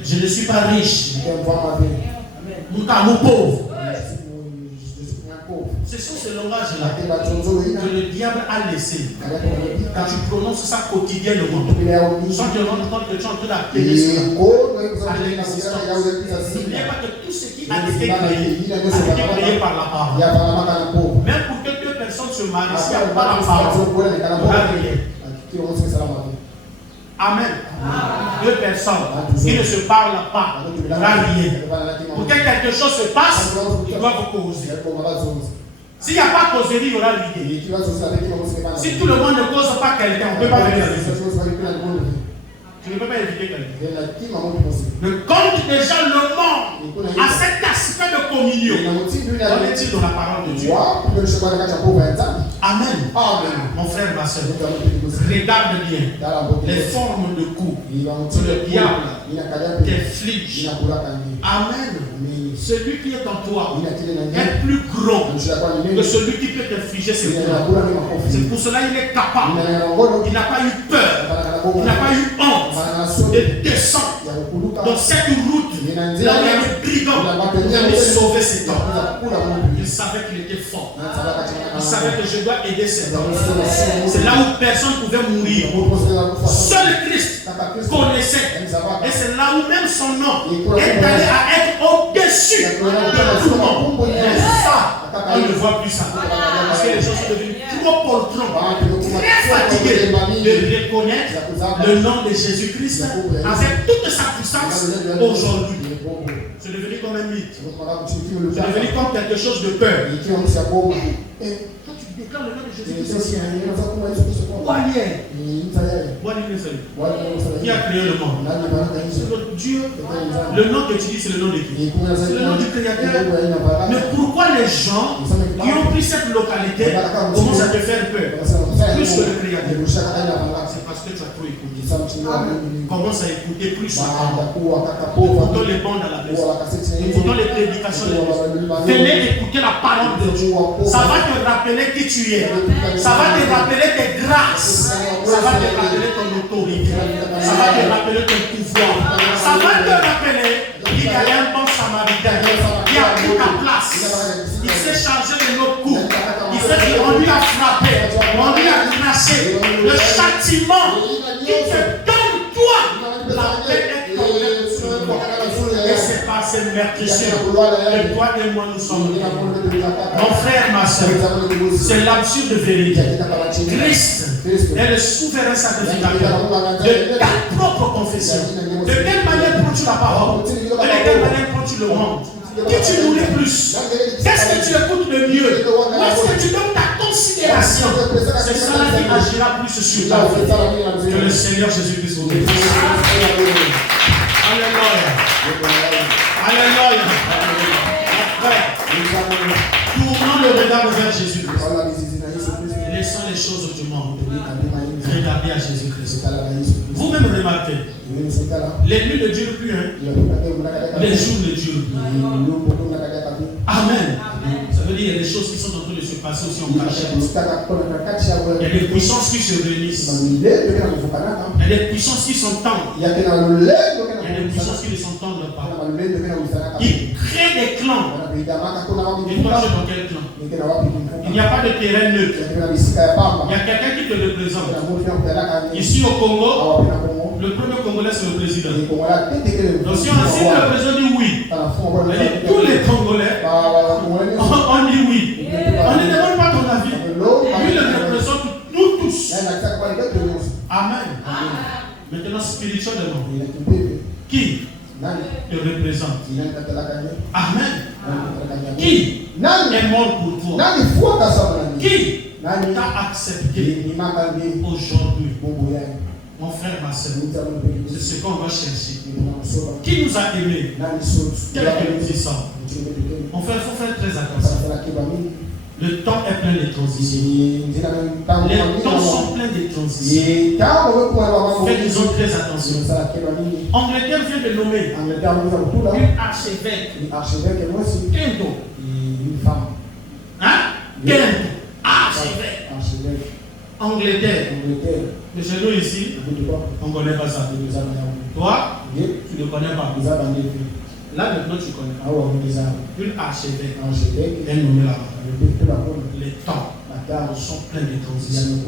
Je ne suis pas riche. Mon pauvre. Ce sont ces langages-là que le diable a laissé. Quand tu prononces ça quotidiennement, sans te rendre compte que tu es en train d'appeler cela à l'existence. N'oubliez pas que tout ce qui a été créé par la parole. Même pour que deux personnes se marient, s'il n'y a pas la parole, il n'y aura rien. Amen. Deux personnes qui ne se parlent pas, il n'y aura rien. Pour que quelque chose se passe, ils doivent causer. S'il n'y a pas de causerie, il y aura l'idée. Si tout le monde ne cause pas quelqu'un, on ne peut pas venir à la maison. Tu ne peux pas éviter quelqu'un. Mais compte déjà le monde à cet aspect de communion. On est-il dans la parole de Dieu? Amen. Mon frère, ma soeur, regarde bien les formes de coups que le diable t'inflige. Amen. Celui qui est en toi est plus grand que celui qui peut t'infliger ses coups. C'est pour cela qu'il est capable. Il n'a pas eu peur. Il n'a pas eu honte de descendre dans cette route là où il y a des brigands pour venir sauver ses temps. Il savait qu'il était fort. Il savait que je dois aider ses temps. C'est là où personne ne pouvait mourir. Seul Christ connaissait. Et c'est là où même son nom est allé à être au-dessus de tout le monde. Mais ça, on ne voit plus ça. Parce que les gens sont devenus trop poltrons, très fatigués de reconnaître le nom de Jésus-Christ avec toute sa puissance aujourd'hui. C'est devenu comme un mythe. C'est devenu comme quelque chose de peur. Quand tu déclares le nom de Jésus-Christ, qui a créé le monde? C'est notre Dieu. Le nom que tu dis, c'est le nom de qui? C'est le nom du Créateur. Mais pourquoi les gens qui ont pris cette localité commencent à te faire peur plus que le Créateur? C'est parce que tu as trop écouté. Commence à écouter plus. Écoutons les bandes à la maison. Écoutons les prédications de l'église. Venez écouter la parole de Dieu. Ça va te rappeler qui tu es. Ça va te rappeler tes grâces. Ça va te rappeler ton autorité. Ça va te rappeler ton pouvoir. Ça va te rappeler qu'il y a un bon samaritain qui a pris ta place. Il s'est chargé de nos coups. On lui a frappé. On lui a craché. Le châtiment qui te donne toi la paix est tombée sur toi. Et c'est par ces meurtrissures que toi et moi nous sommes. Mon frère, ma soeur, c'est l'absurde vérité. Christ est le souverain sacrificateur de ta propre confession. De quelle manière prends-tu la parole? De quelle manière prends-tu le monde? Qui tu nourris plus? Qu'est-ce que tu écoutes le mieux? Où est-ce que tu donnes ta considération? C'est cela qui agira plus sur ta vie. Que le Seigneur Jésus-Christ vous bénisse. Alléluia. Alléluia. Tournons le regard vers Jésus-Christ. sont les choses du monde, regardez à Jésus-Christ. Vous-même remarquez, les nuits ne durent plus, hein? Les jours ne durent plus. Amen. Ça veut dire qu'il y a des choses qui sont en train de se passer aussi en cachette. Il y a des puissances qui se réunissent. Il y a des puissances qui s'entendent. Il y a des puissances qui ne s'entendent pas. Ils créent des clans. Et toi, tu es dans quel clan? Il n'y a pas de terrain neutre. Il y a quelqu'un qui te représente. Ici au Congo, le premier Congolais c'est le président. Donc si le président dit oui, tous les Congolais, on dit oui. On ne demande pas ton avis. Lui le représente nous tous. Amen. Maintenant spirituellement, qui te représente? Amen. Qui est mort pour toi? Qui t'a accepté aujourd'hui? Mon frère, ma soeur, c'est ce qu'on va chercher. Qui nous a aimés? Quel que nous y sommes. Mon frère, il faut faire très attention. Le temps est plein de transitions. Les temps sont pleins de transitions. Faites-en très attention. Angleterre vient de nommer une archevêque. Kendo. Hein? Kendo. Archevêque. Angleterre. Mais chez nous ici, on ne connaît pas ça. Toi, tu ne connais pas. Là maintenant tu connais. Une archevêque. Elle est nommée là-bas. Les temps sont pleins de transitions.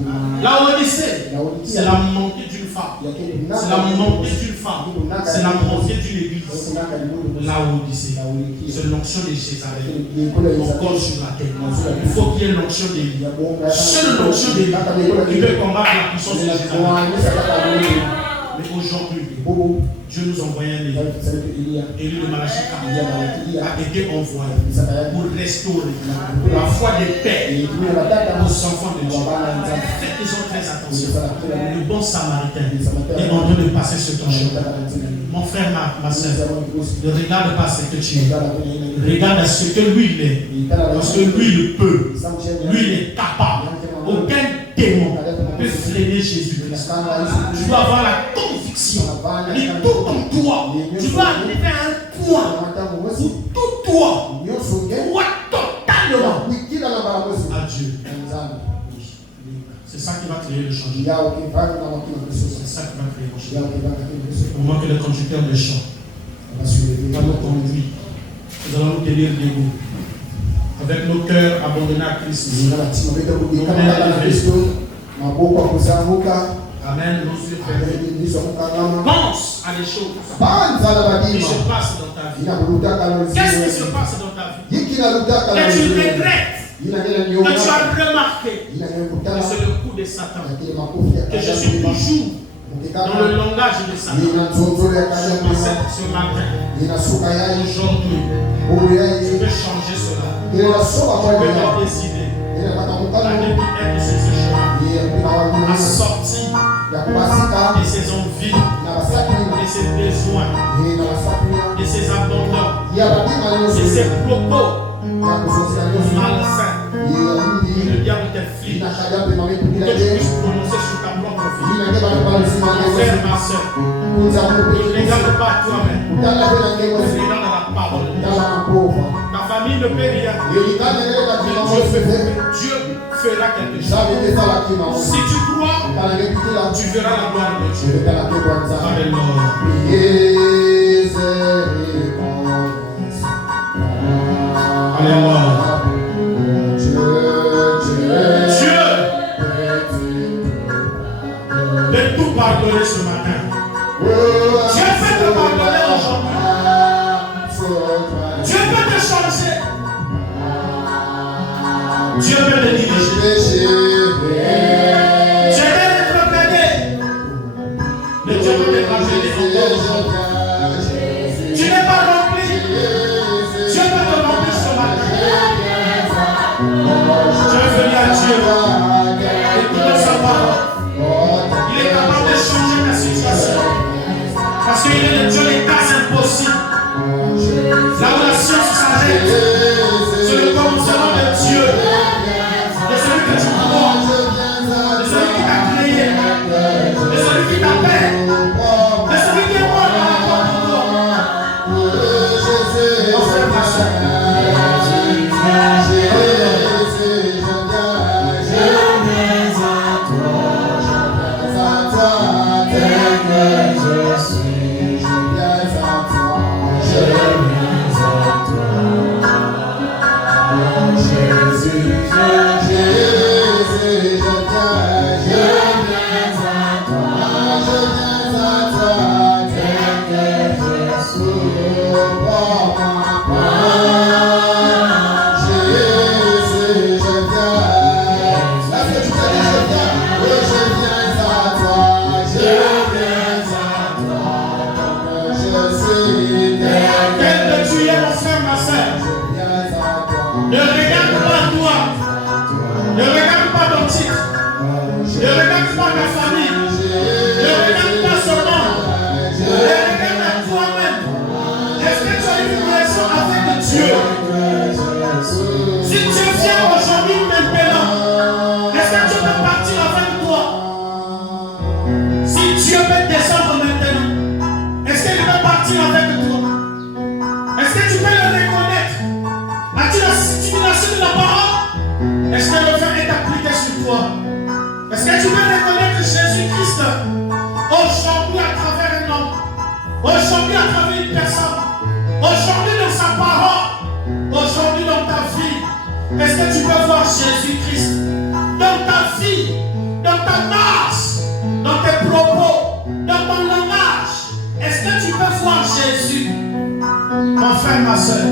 La Odyssée, c'est la montée d'une femme. C'est la montée d'une femme. C'est la montée d'une église. La Odyssée, c'est l'onction de Jézabel. Encore sur la terre. Il faut qu'il y ait l'onction d'Élie. Seule l'onction d'Élie qui peut combattre la puissance de Jézabel. Mais aujourd'hui, Dieu nous envoyait un Élie de Malachie a été envoyé pour restaurer la foi des pères aux enfants de Dieu. Faites-en très attention. Le bon samaritain est en train de passer ce temps. Mon frère, ma soeur, ne regarde pas ce que tu es. Regarde à ce que lui il est. Parce que lui il peut. Lui il est capable. Aucun démon peut freiner Jésus-Christ. Tu dois avoir la conviction. Tout en toi. Tu dois arriver à un point où tout toi doit totalement à Dieu. C'est ça qui va créer le changement. C'est ça qui va créer le changement. Au moment que le conducteur de chant va nous conduire, nous allons nous tenir debout. Avec nos cœurs abandonnés à Christ. Amen. Pense à des choses qui se passent dans ta vie. Qu'est-ce qui se passe dans ta vie? Et tu regrettes. Que tu as remarqué. Que c'est le coup de Satan. Que je suis toujours dans le langage de Satan. Ce matin. Aujourd'hui. Je vais changer cela. Je vais décider à ne plus être sur ce chemin. À sortir de ses envies, de ses besoins, de ses abandons, de ses propos malsains. Le diable t'inflige pour que tu puisses prononcer sur ta propre vie. Frère, ma soeur, ne regarde pas toi-même. Regarde la parole. Ta famille ne peut rien. Dieu fera quelque chose. Si tu crois, tu verras la gloire de Dieu. Alléluia. Alléluia. Dieu peut tout pardonner ce matin. Dieu peut te pardonner aujourd'hui. Dieu peut te changer. Dieu peut te diriger. Dieu peut te rétrogradé. Mais Dieu peut te rajeunir encore. Tu n'es pas rempli. Dieu peut te remplir ce matin. Je veux venir à Dieu. Écoute sa parole. Il est capable de changer ta situation. Parce qu'il est le Dieu des cas impossibles. La relation s'arrête. C'est le commencement de Dieu. De celui que tu crois. Ne regarde pas ta famille. Ne regarde pas seulement. Ne regarde à toi-même. Est-ce que tu as une relation avec Dieu? Si Dieu vient aujourd'hui maintenant, est-ce que tu peux partir avec toi? Si Dieu peut descendre maintenant, est-ce qu'il peut partir avec toi? Est-ce que tu peux le reconnaître? As-tu la stimulation de la parole? Est-ce que le vin est appliqué sur toi? Est-ce que tu peux reconnaître Jésus-Christ aujourd'hui à travers un homme, aujourd'hui à travers une personne, aujourd'hui dans sa parole, aujourd'hui dans ta vie? Est-ce que tu peux voir Jésus-Christ dans ta vie, dans ta marche, dans tes propos, dans ton langage? Est-ce que tu peux voir Jésus? Mon frère, ma soeur,